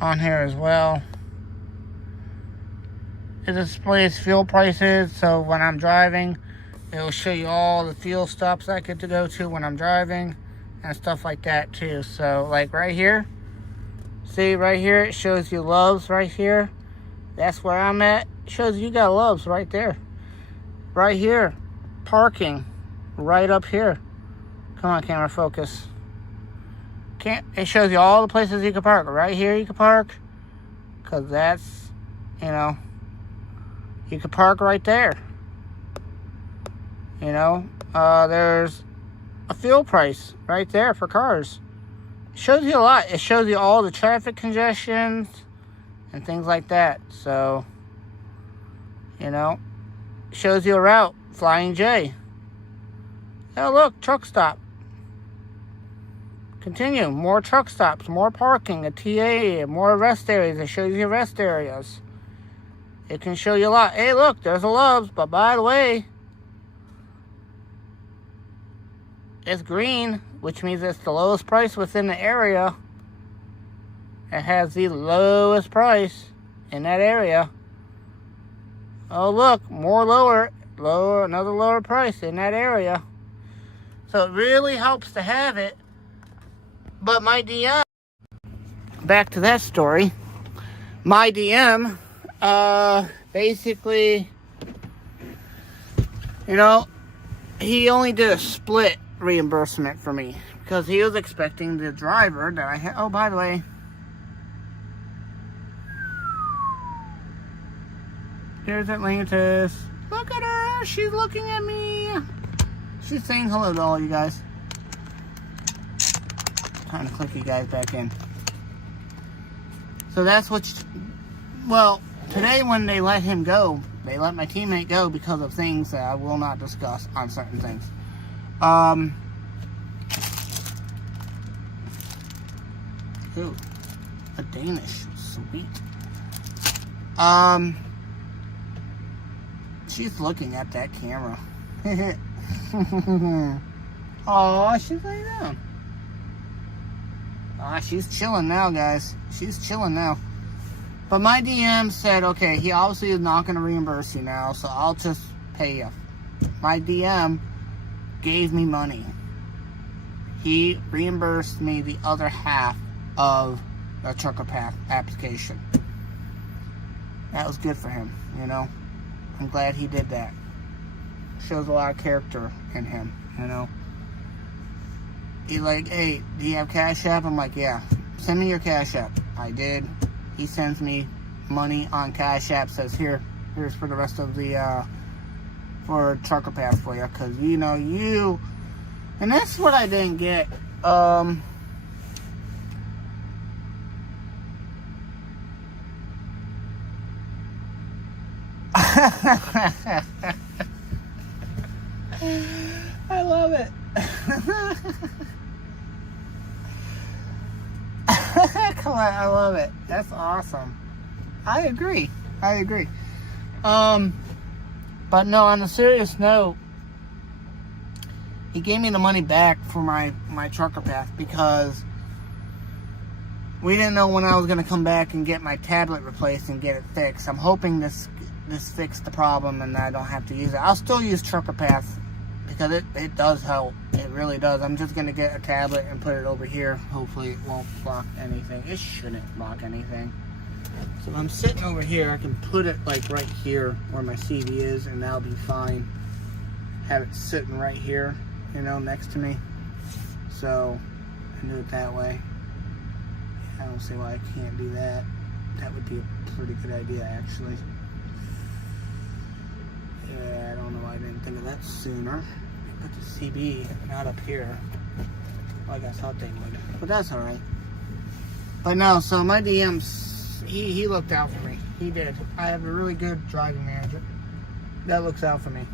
on here as well. It displays fuel prices, so when I'm driving, it'll show you all the fuel stops I get to go to when I'm driving and stuff like that too. So like right here, see right here, it shows you Love's right here. That's where I'm at. It shows you got Love's right there. Right here, parking, right up here. Come on, camera, focus. It shows you all the places you can park. Right here you can park, because that's, you know, you can park right there. You know, there's a fuel price right there for cars. It shows you a lot. It shows you all the traffic congestions and things like that. So, you know, shows you a route, Flying J. Oh, look, truck stop. Continue, more truck stops, more parking, a TA, more rest areas. It shows you rest areas. It can show you a lot. Hey, look, there's a Love's, but by the way, it's green, which means it's the lowest price within the area. It has the lowest price in that area. Oh, look, more lower, another lower price in that area. So it really helps to have it. But my DM, back to that story, my DM, basically, you know, he only did a split reimbursement for me because he was expecting the driver that I had. Oh, by the way, there's Atlantis. Look at her. She's looking at me. She's saying hello to all you guys. Trying to click you guys back in. So that's what, well, today when they let him go, they let my teammate go because of things that I will not discuss on certain things. Ooh, a Danish, sweet. She's looking at that camera. Oh, she's laying down. She's chilling now, guys. She's chilling now. But my DM said, okay, he obviously is not going to reimburse you now, so I'll just pay you. My DM gave me money. he reimbursed me the other half of the trucker path application. That was good for him, you know. I'm glad he did that. Shows a lot of character in him, you know. He's like, hey, do you have Cash App? I'm like, yeah. Send me your Cash App. I did. He sends me money on Cash App. Says, here's for the rest of the, for trucker path for you. Because, you know, and that's what I didn't get. I love it. Come on, I love it. That's awesome. I agree. But no, on a serious note, he gave me the money back for my trucker path because we didn't know when I was going to come back and get my tablet replaced and get it fixed. I'm hoping this fixed the problem and I don't have to use it. I'll still use trucker path because it does help. It really does. I'm just going to get a tablet and put it over here. Hopefully it won't block anything. It shouldn't block anything. So if I'm sitting over here, I can put it like right here where my CD is and that'll be fine. Have it sitting right here, you know, next to me. So I can do it that way. I don't see why I can't do that. That would be a pretty good idea, actually. Yeah, I don't know why I didn't think of that sooner. Put the CB not up here. Like I thought they would. But that's alright. But no, so my DMs, he looked out for me. He did. I have a really good driving manager that looks out for me.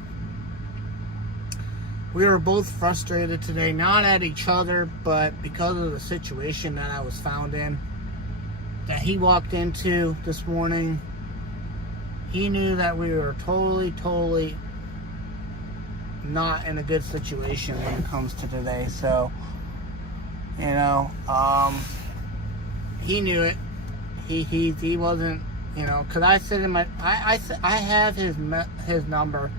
We were both frustrated today, not at each other, but because of the situation that I was found in, that he walked into this morning. He knew that we were totally not in a good situation when it comes to today. So, you know, he knew it. He wasn't, you know, because I said in my, I have his number.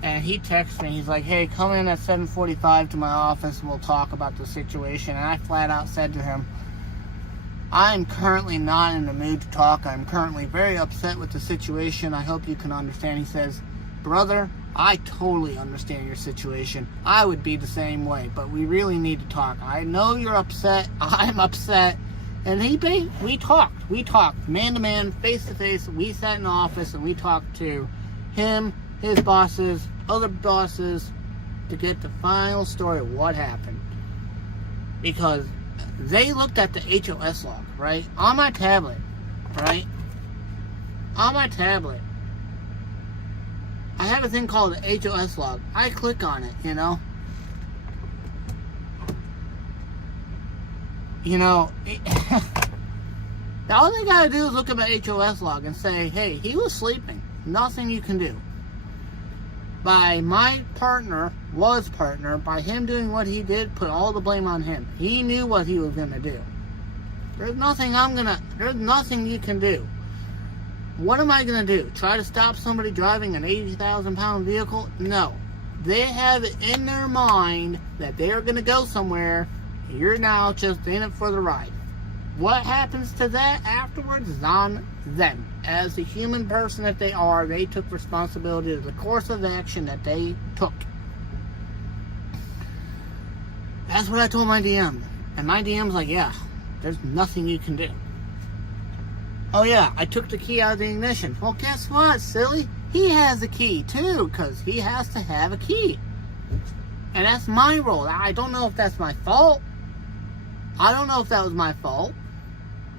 And he texted me, he's like, hey, come in at 7:45 to my office and we'll talk about the situation. And I flat out said to him, I'm currently not in the mood to talk. I'm currently very upset with the situation. I hope you can understand. He says, brother, I totally understand your situation. I would be the same way, but we really need to talk. I know you're upset. I'm upset. And we talked man to man, face to face. We sat in the office and we talked to him, his bosses, other bosses, to get the final story of what happened. Because they looked at the HOS log, right? On my tablet, right? On my tablet, I have a thing called the HOS log. I click on it, you know? You know, all they gotta do is look at my HOS log and say, hey, he was sleeping. Nothing you can do. By my partner, by him doing what he did, put all the blame on him. He knew what he was going to do. There's nothing you can do. What am I going to do? Try to stop somebody driving an 80,000 pound vehicle? No. They have it in their mind that they are going to go somewhere. You're now just in it for the ride. What happens to that afterwards is on them. As the human person that they are, they took responsibility of the course of action that they took. That's what I told my DM. And my DM's like, yeah, there's nothing you can do. Oh yeah, I took the key out of the ignition. Well, guess what, silly? He has a key too, because he has to have a key. And that's my role. I don't know if that's my fault. I don't know if that was my fault.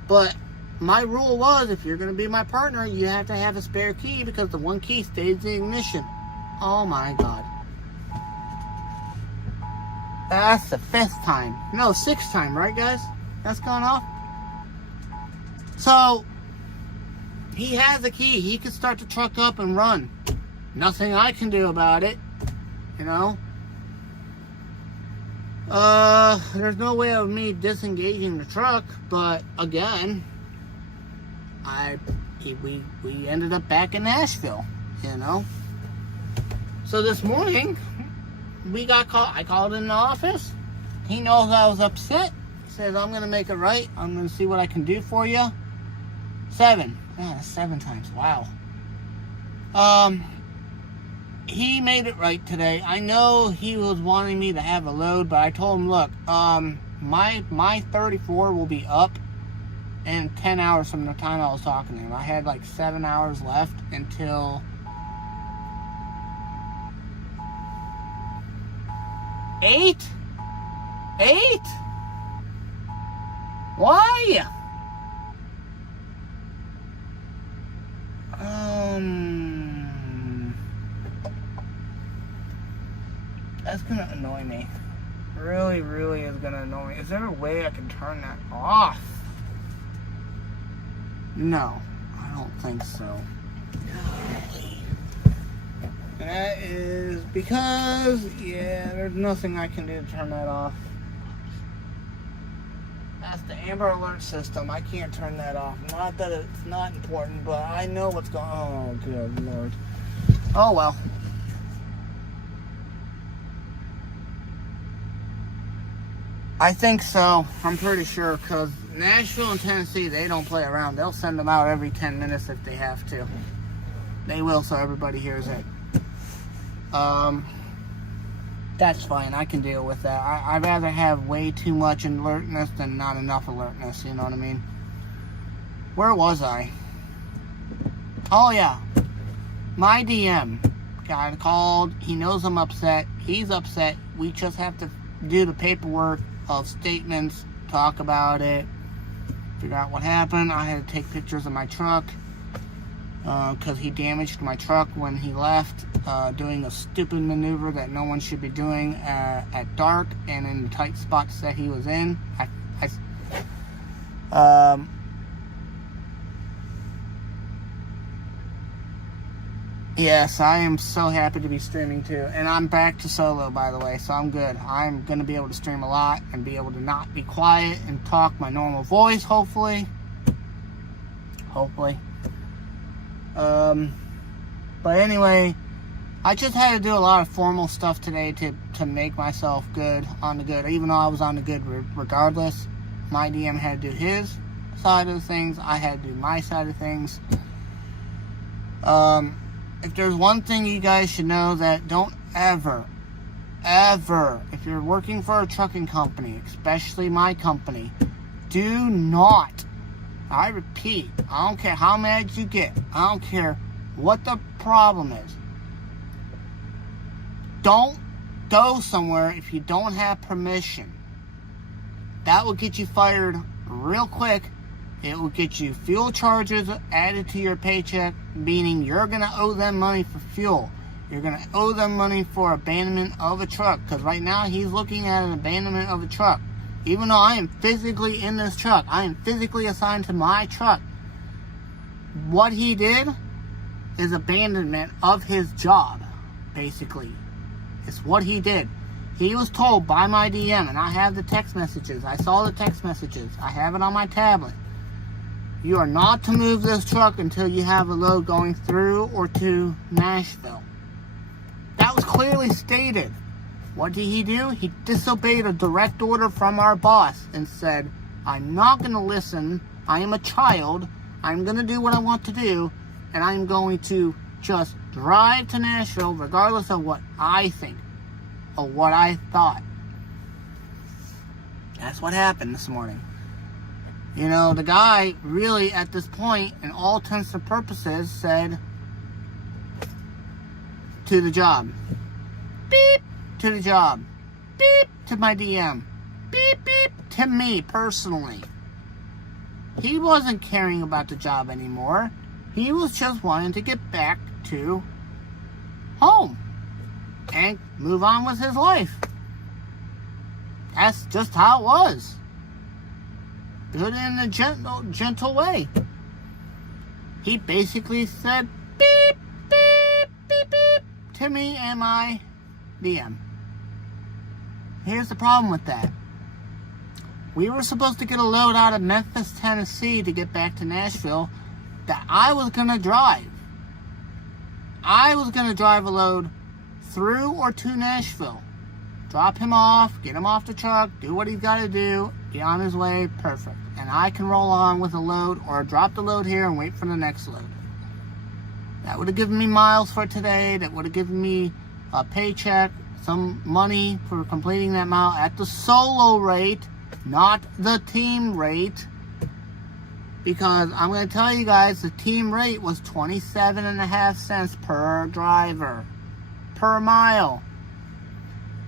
But my rule was, if you're going to be my partner, you have to have a spare key because the one key stays in the ignition. Oh my God. That's the 5th time. No, 6th time, right guys? That's gone off. So, he has a key. He can start the truck up and run. Nothing I can do about it. You know? There's no way of me disengaging the truck, but again, we ended up back in Nashville, you know. So this morning, I called in the office, He knows I was upset. He says, I'm going to make it right. I'm going to see what I can do for you. 7. Yeah, 7 times. Wow. He made it right today. I know he was wanting me to have a load, but I told him, look, my 34 will be up in 10 hours from the time I was talking to him. I had like 7 hours left until 8? 8? Why? That's gonna annoy me. Really, really is gonna annoy me. Is there a way I can turn that off? No, I don't think so. That is because, yeah, there's nothing I can do to turn that off. That's the Amber Alert system. I can't turn that off. Not that it's not important, but I know what's going on. Oh, good Lord. Oh, well. I think so. I'm pretty sure, because Nashville and Tennessee, they don't play around. They'll send them out every 10 minutes if they have to. They will, so everybody hears it. That's fine. I can deal with that. I'd rather have way too much alertness than not enough alertness. You know what I mean? Where was I? Oh, yeah. My DM guy called. He knows I'm upset. He's upset. We just have to do the paperwork of statements, talk about it, figure out what happened. I had to take pictures of my truck because he damaged my truck when he left, doing a stupid maneuver that no one should be doing at dark and in the tight spots that he was in. Yes, I am so happy to be streaming too. And I'm back to solo, by the way, so I'm good. I'm going to be able to stream a lot and be able to not be quiet and talk my normal voice, hopefully. Hopefully. But anyway, I just had to do a lot of formal stuff today to make myself good on the good. Even though I was on the good regardless, my DM had to do his side of the things. I had to do my side of things. If there's one thing you guys should know, that don't ever, if you're working for a trucking company, especially my company, do not, I repeat, I don't care how mad you get, I don't care what the problem is, don't go somewhere if you don't have permission. That will get you fired real quick. It will get you fuel charges added to your paycheck, meaning you're going to owe them money for fuel. You're going to owe them money for abandonment of a truck, because right now he's looking at an abandonment of a truck. Even though I am physically in this truck, I am physically assigned to my truck. What he did is abandonment of his job, basically. It's what he did. He was told by my DM, and I have the text messages. I saw the text messages. I have it on my tablet. You are not to move this truck until you have a load going through or to Nashville. That was clearly stated. What did he do? He disobeyed a direct order from our boss and said, I'm not going to listen. I am a child. I'm going to do what I want to do. And I'm going to just drive to Nashville regardless of what I think or what I thought. That's what happened this morning. You know, the guy really, at this point, in all intents and purposes, said to the job, beep, to the job, beep, to my DM, beep, beep, to me personally. He wasn't caring about the job anymore. He was just wanting to get back to home and move on with his life. That's just how it was. Good in a gentle way. He basically said beep, beep, beep, beep to me and my DM. Here's the problem with that. We were supposed to get a load out of Memphis, Tennessee to get back to Nashville that I was going to drive. I was going to drive a load through or to Nashville. drop him off, get him off the truck, do what he's got to do, be on his way, perfect. And I can roll on with a load or drop the load here and wait for the next load. That would have given me miles for today. That would have given me a paycheck, some money for completing that mile at the solo rate, not the team rate. Because I'm going to tell you guys, the team rate was 27.5 cents per driver, per mile.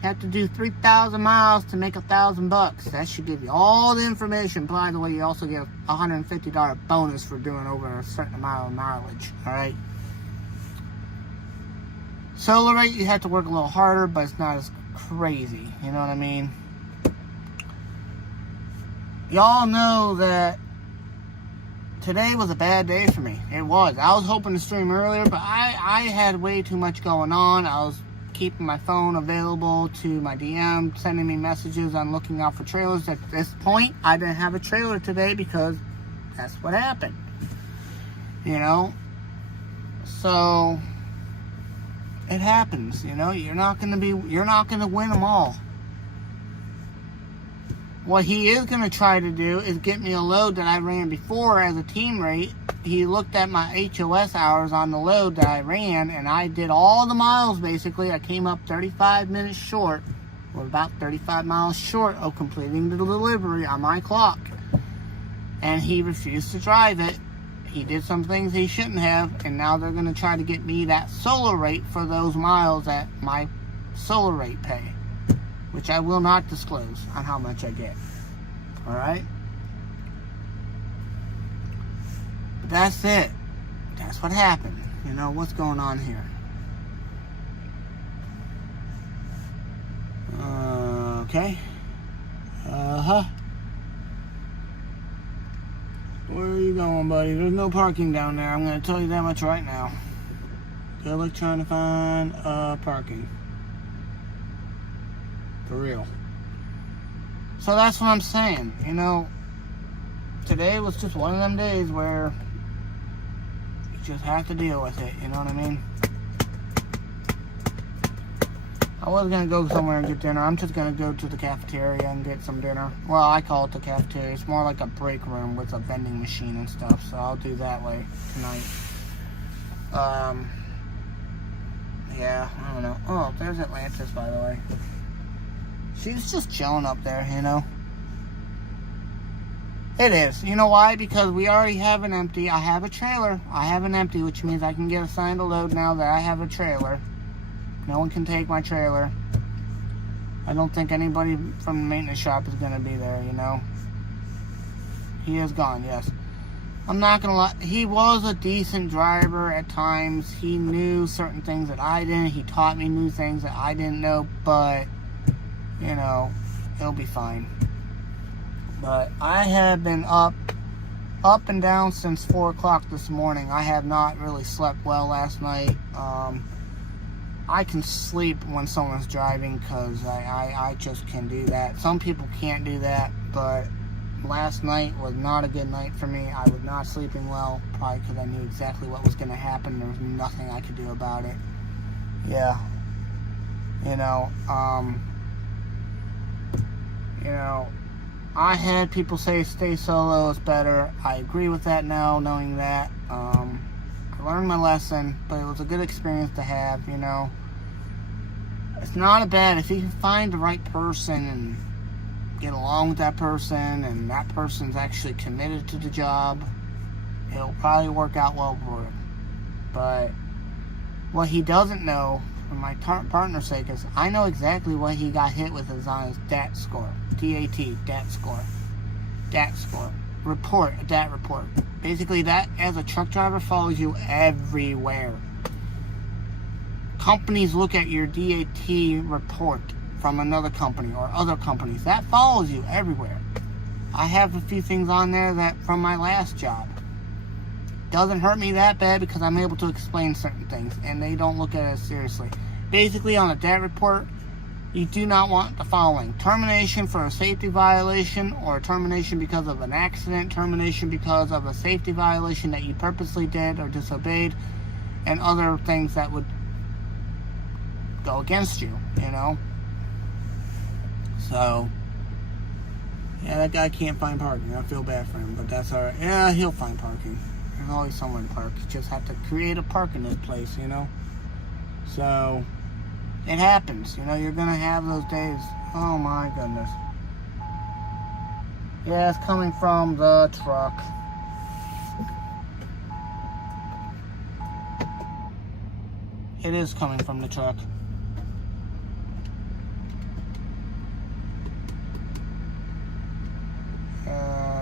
You have to do 3,000 miles to make $1,000. That should give you all the information. By the way, you also get a $150 bonus for doing over a certain amount of mileage. All right. Solo rate, you have to work a little harder, but it's not as crazy. You know what I mean? Y'all know that today was a bad day for me. It was. I was hoping to stream earlier, but I had way too much going on. I was keeping my phone available to my DM, sending me messages on looking out for trailers. At this point, I didn't have a trailer today because that's what happened. You know? So it happens, you know? You're not gonna win them all. What he is going to try to do is get me a load that I ran before as a team rate. He looked at my HOS hours on the load that I ran, and I did all the miles basically. I came up 35 minutes short, or about 35 miles short of completing the delivery on my clock. And he refused to drive it. He did some things he shouldn't have, and now they're going to try to get me that solo rate for those miles at my solo rate pay, which I will not disclose on how much I get. Alright? But that's it. That's what happened. You know, what's going on here? Okay. Where are you going, buddy? There's no parking down there. I'm going to tell you that much right now. Good luck trying to find parking. For real. So that's what I'm saying. You know, today was just one of them days where you just have to deal with it. You know what I mean? I was going to go somewhere and get dinner. I'm just going to go to the cafeteria and get some dinner. Well, I call it the cafeteria. It's more like a break room with a vending machine and stuff. So I'll do that way tonight. Yeah, I don't know. Oh, there's Atlantis, by the way. She's just chilling up there, you know. It is. You know why? Because we already have an empty. I have a trailer. I have an empty, which means I can get assigned a load now that I have a trailer. No one can take my trailer. I don't think anybody from the maintenance shop is going to be there, you know. He is gone, yes. I'm not going to lie. He was a decent driver at times. He knew certain things that I didn't. He taught me new things that I didn't know, but you know, it'll be fine. But I have been up and down since 4 o'clock this morning. I have not really slept well last night. I can sleep when someone's driving because I just can do that. Some people can't do that, but last night was not a good night for me. I was not sleeping well, probably because I knew exactly what was going to happen. There was nothing I could do about it. Yeah. You know, I had people say stay solo is better. I agree with that now, knowing that. I learned my lesson, but it was a good experience to have, you know. It's not a bad, if you can find the right person and get along with that person, and that person's actually committed to the job, it'll probably work out well for him. But what he doesn't know, for my partner's sake, is I know exactly what he got hit with is on his DAT score. DAT, DAT score. DAT score. Report, a DAT report. Basically, that, as a truck driver, follows you everywhere. Companies look at your DAT report from another company or other companies. That follows you everywhere. I have a few things on there that from my last job. Doesn't hurt me that bad because I'm able to explain certain things and they don't look at it seriously. Basically, on a DAT report, you do not want the following: termination for a safety violation, or termination because of an accident, termination because of a safety violation that you purposely did or disobeyed, and other things that would go against you, you know. So, yeah, that guy can't find parking. I feel bad for him, but that's alright. Yeah, he'll find parking. There's always somewhere to park. You just have to create a park in this place, you know? So, it happens. You know, you're going to have those days. Oh, my goodness. Yeah, it's coming from the truck. It is coming from the truck.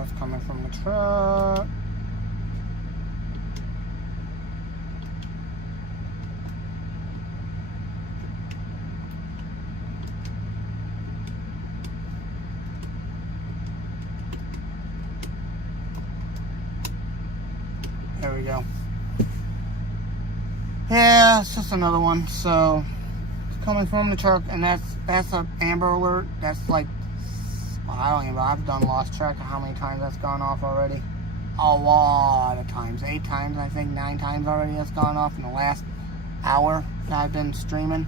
It's coming from the truck. There we go. Yeah, it's just another one. So, it's coming from the truck, and that's an Amber Alert. That's like, well, I've done lost track of how many times that's gone off already. A lot of times. 8 times, I think, 9 times already that's gone off in the last hour that I've been streaming.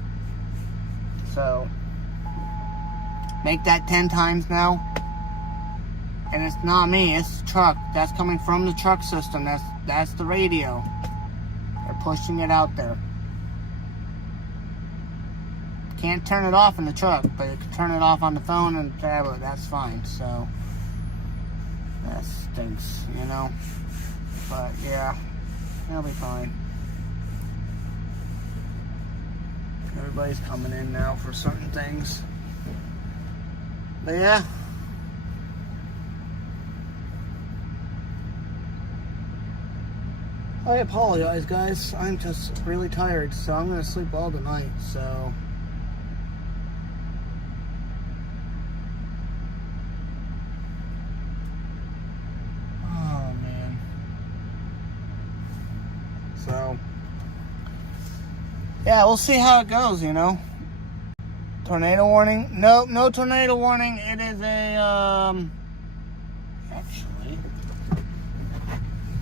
So, make that 10 times now. And it's not me, it's the truck. That's coming from the truck system. That's the radio. They're pushing it out there. Can't turn it off in the truck, but you can turn it off on the phone and tablet. That's fine. So that stinks, you know. But yeah, it'll be fine. Everybody's coming in now for certain things. But yeah. I apologize, guys. I'm just really tired, so I'm going to sleep all the night, so... Oh, man. So... yeah, we'll see how it goes, you know. Tornado warning? Nope, no tornado warning. It is a, actually...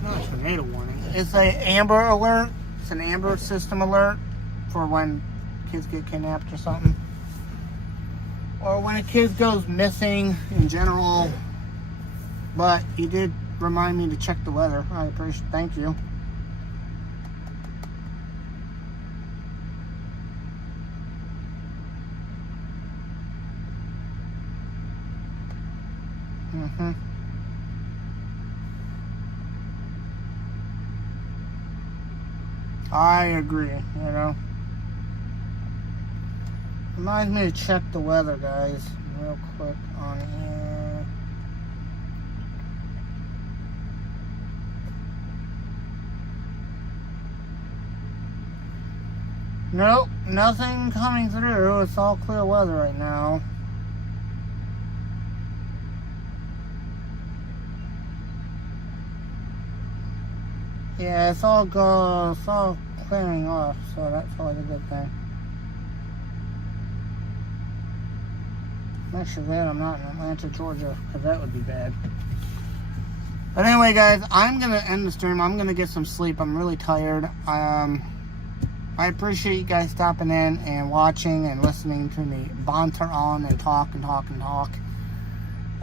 not a tornado warning. It's a Amber Alert. It's an Amber System alert for when kids get kidnapped or something. Or when a kid goes missing in general. But you did remind me to check the weather. I appreciate it. Thank you. I agree, you know. Reminds me to check the weather, guys, real quick on here. Nope, nothing coming through. It's all clear weather right now. Yeah, it's all clearing off, so that's always a good thing. I'm actually glad I'm not in Atlanta, Georgia, because that would be bad. But anyway, guys, I'm going to end the stream. I'm going to get some sleep. I'm really tired. I appreciate you guys stopping in and watching and listening to me banter on and talk and talk and talk.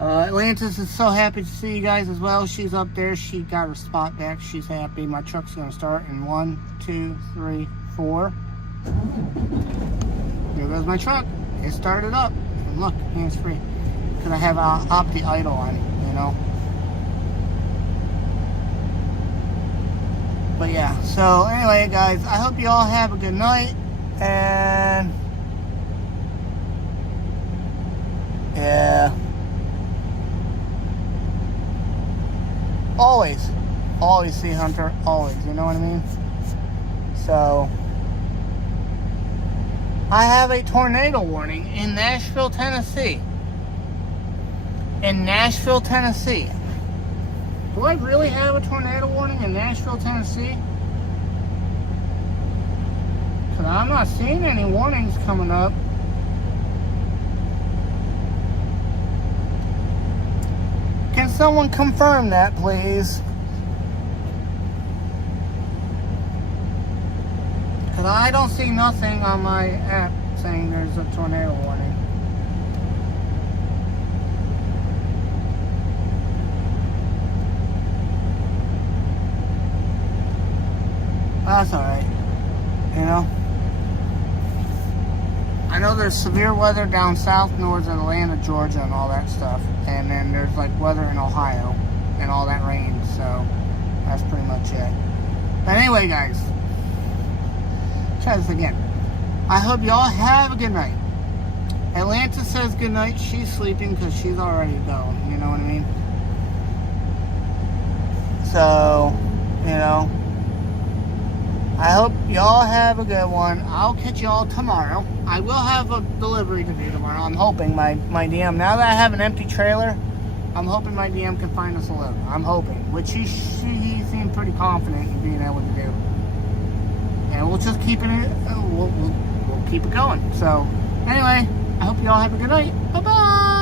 Atlantis is so happy to see you guys as well. She's up there. She got her spot back. She's happy. My truck's going to start in 1, 2, 3, 4. Here goes my truck. It started up. And look, hands-free. Because I have Opti idle on, you know. But yeah, so anyway, guys, I hope you all have a good night. And yeah. Always Sea Hunter, always, you know what I mean? So, I have a tornado warning in Nashville, Tennessee. In Nashville, Tennessee. Do I really have a tornado warning in Nashville, Tennessee? Because I'm not seeing any warnings coming up. Can someone confirm that, please? Because I don't see nothing on my app saying there's a tornado warning. that's alright. You know? I know there's severe weather down south northern Atlanta, Georgia, and all that stuff. And then there's like weather in Ohio and all that rain. So that's pretty much it. But anyway, guys, try this again. I hope y'all have a good night. Atlanta says good night. She's sleeping because she's already going. You know what I mean? So, you know, I hope y'all have a good one. I'll catch y'all tomorrow. I will have a delivery to do tomorrow. I'm hoping my DM, now that I have an empty trailer, I'm hoping my DM can find us a load. I'm hoping, which he seemed pretty confident in being able to do. And we'll just keep it, we'll keep it going. So, anyway, I hope y'all have a good night. Bye-bye.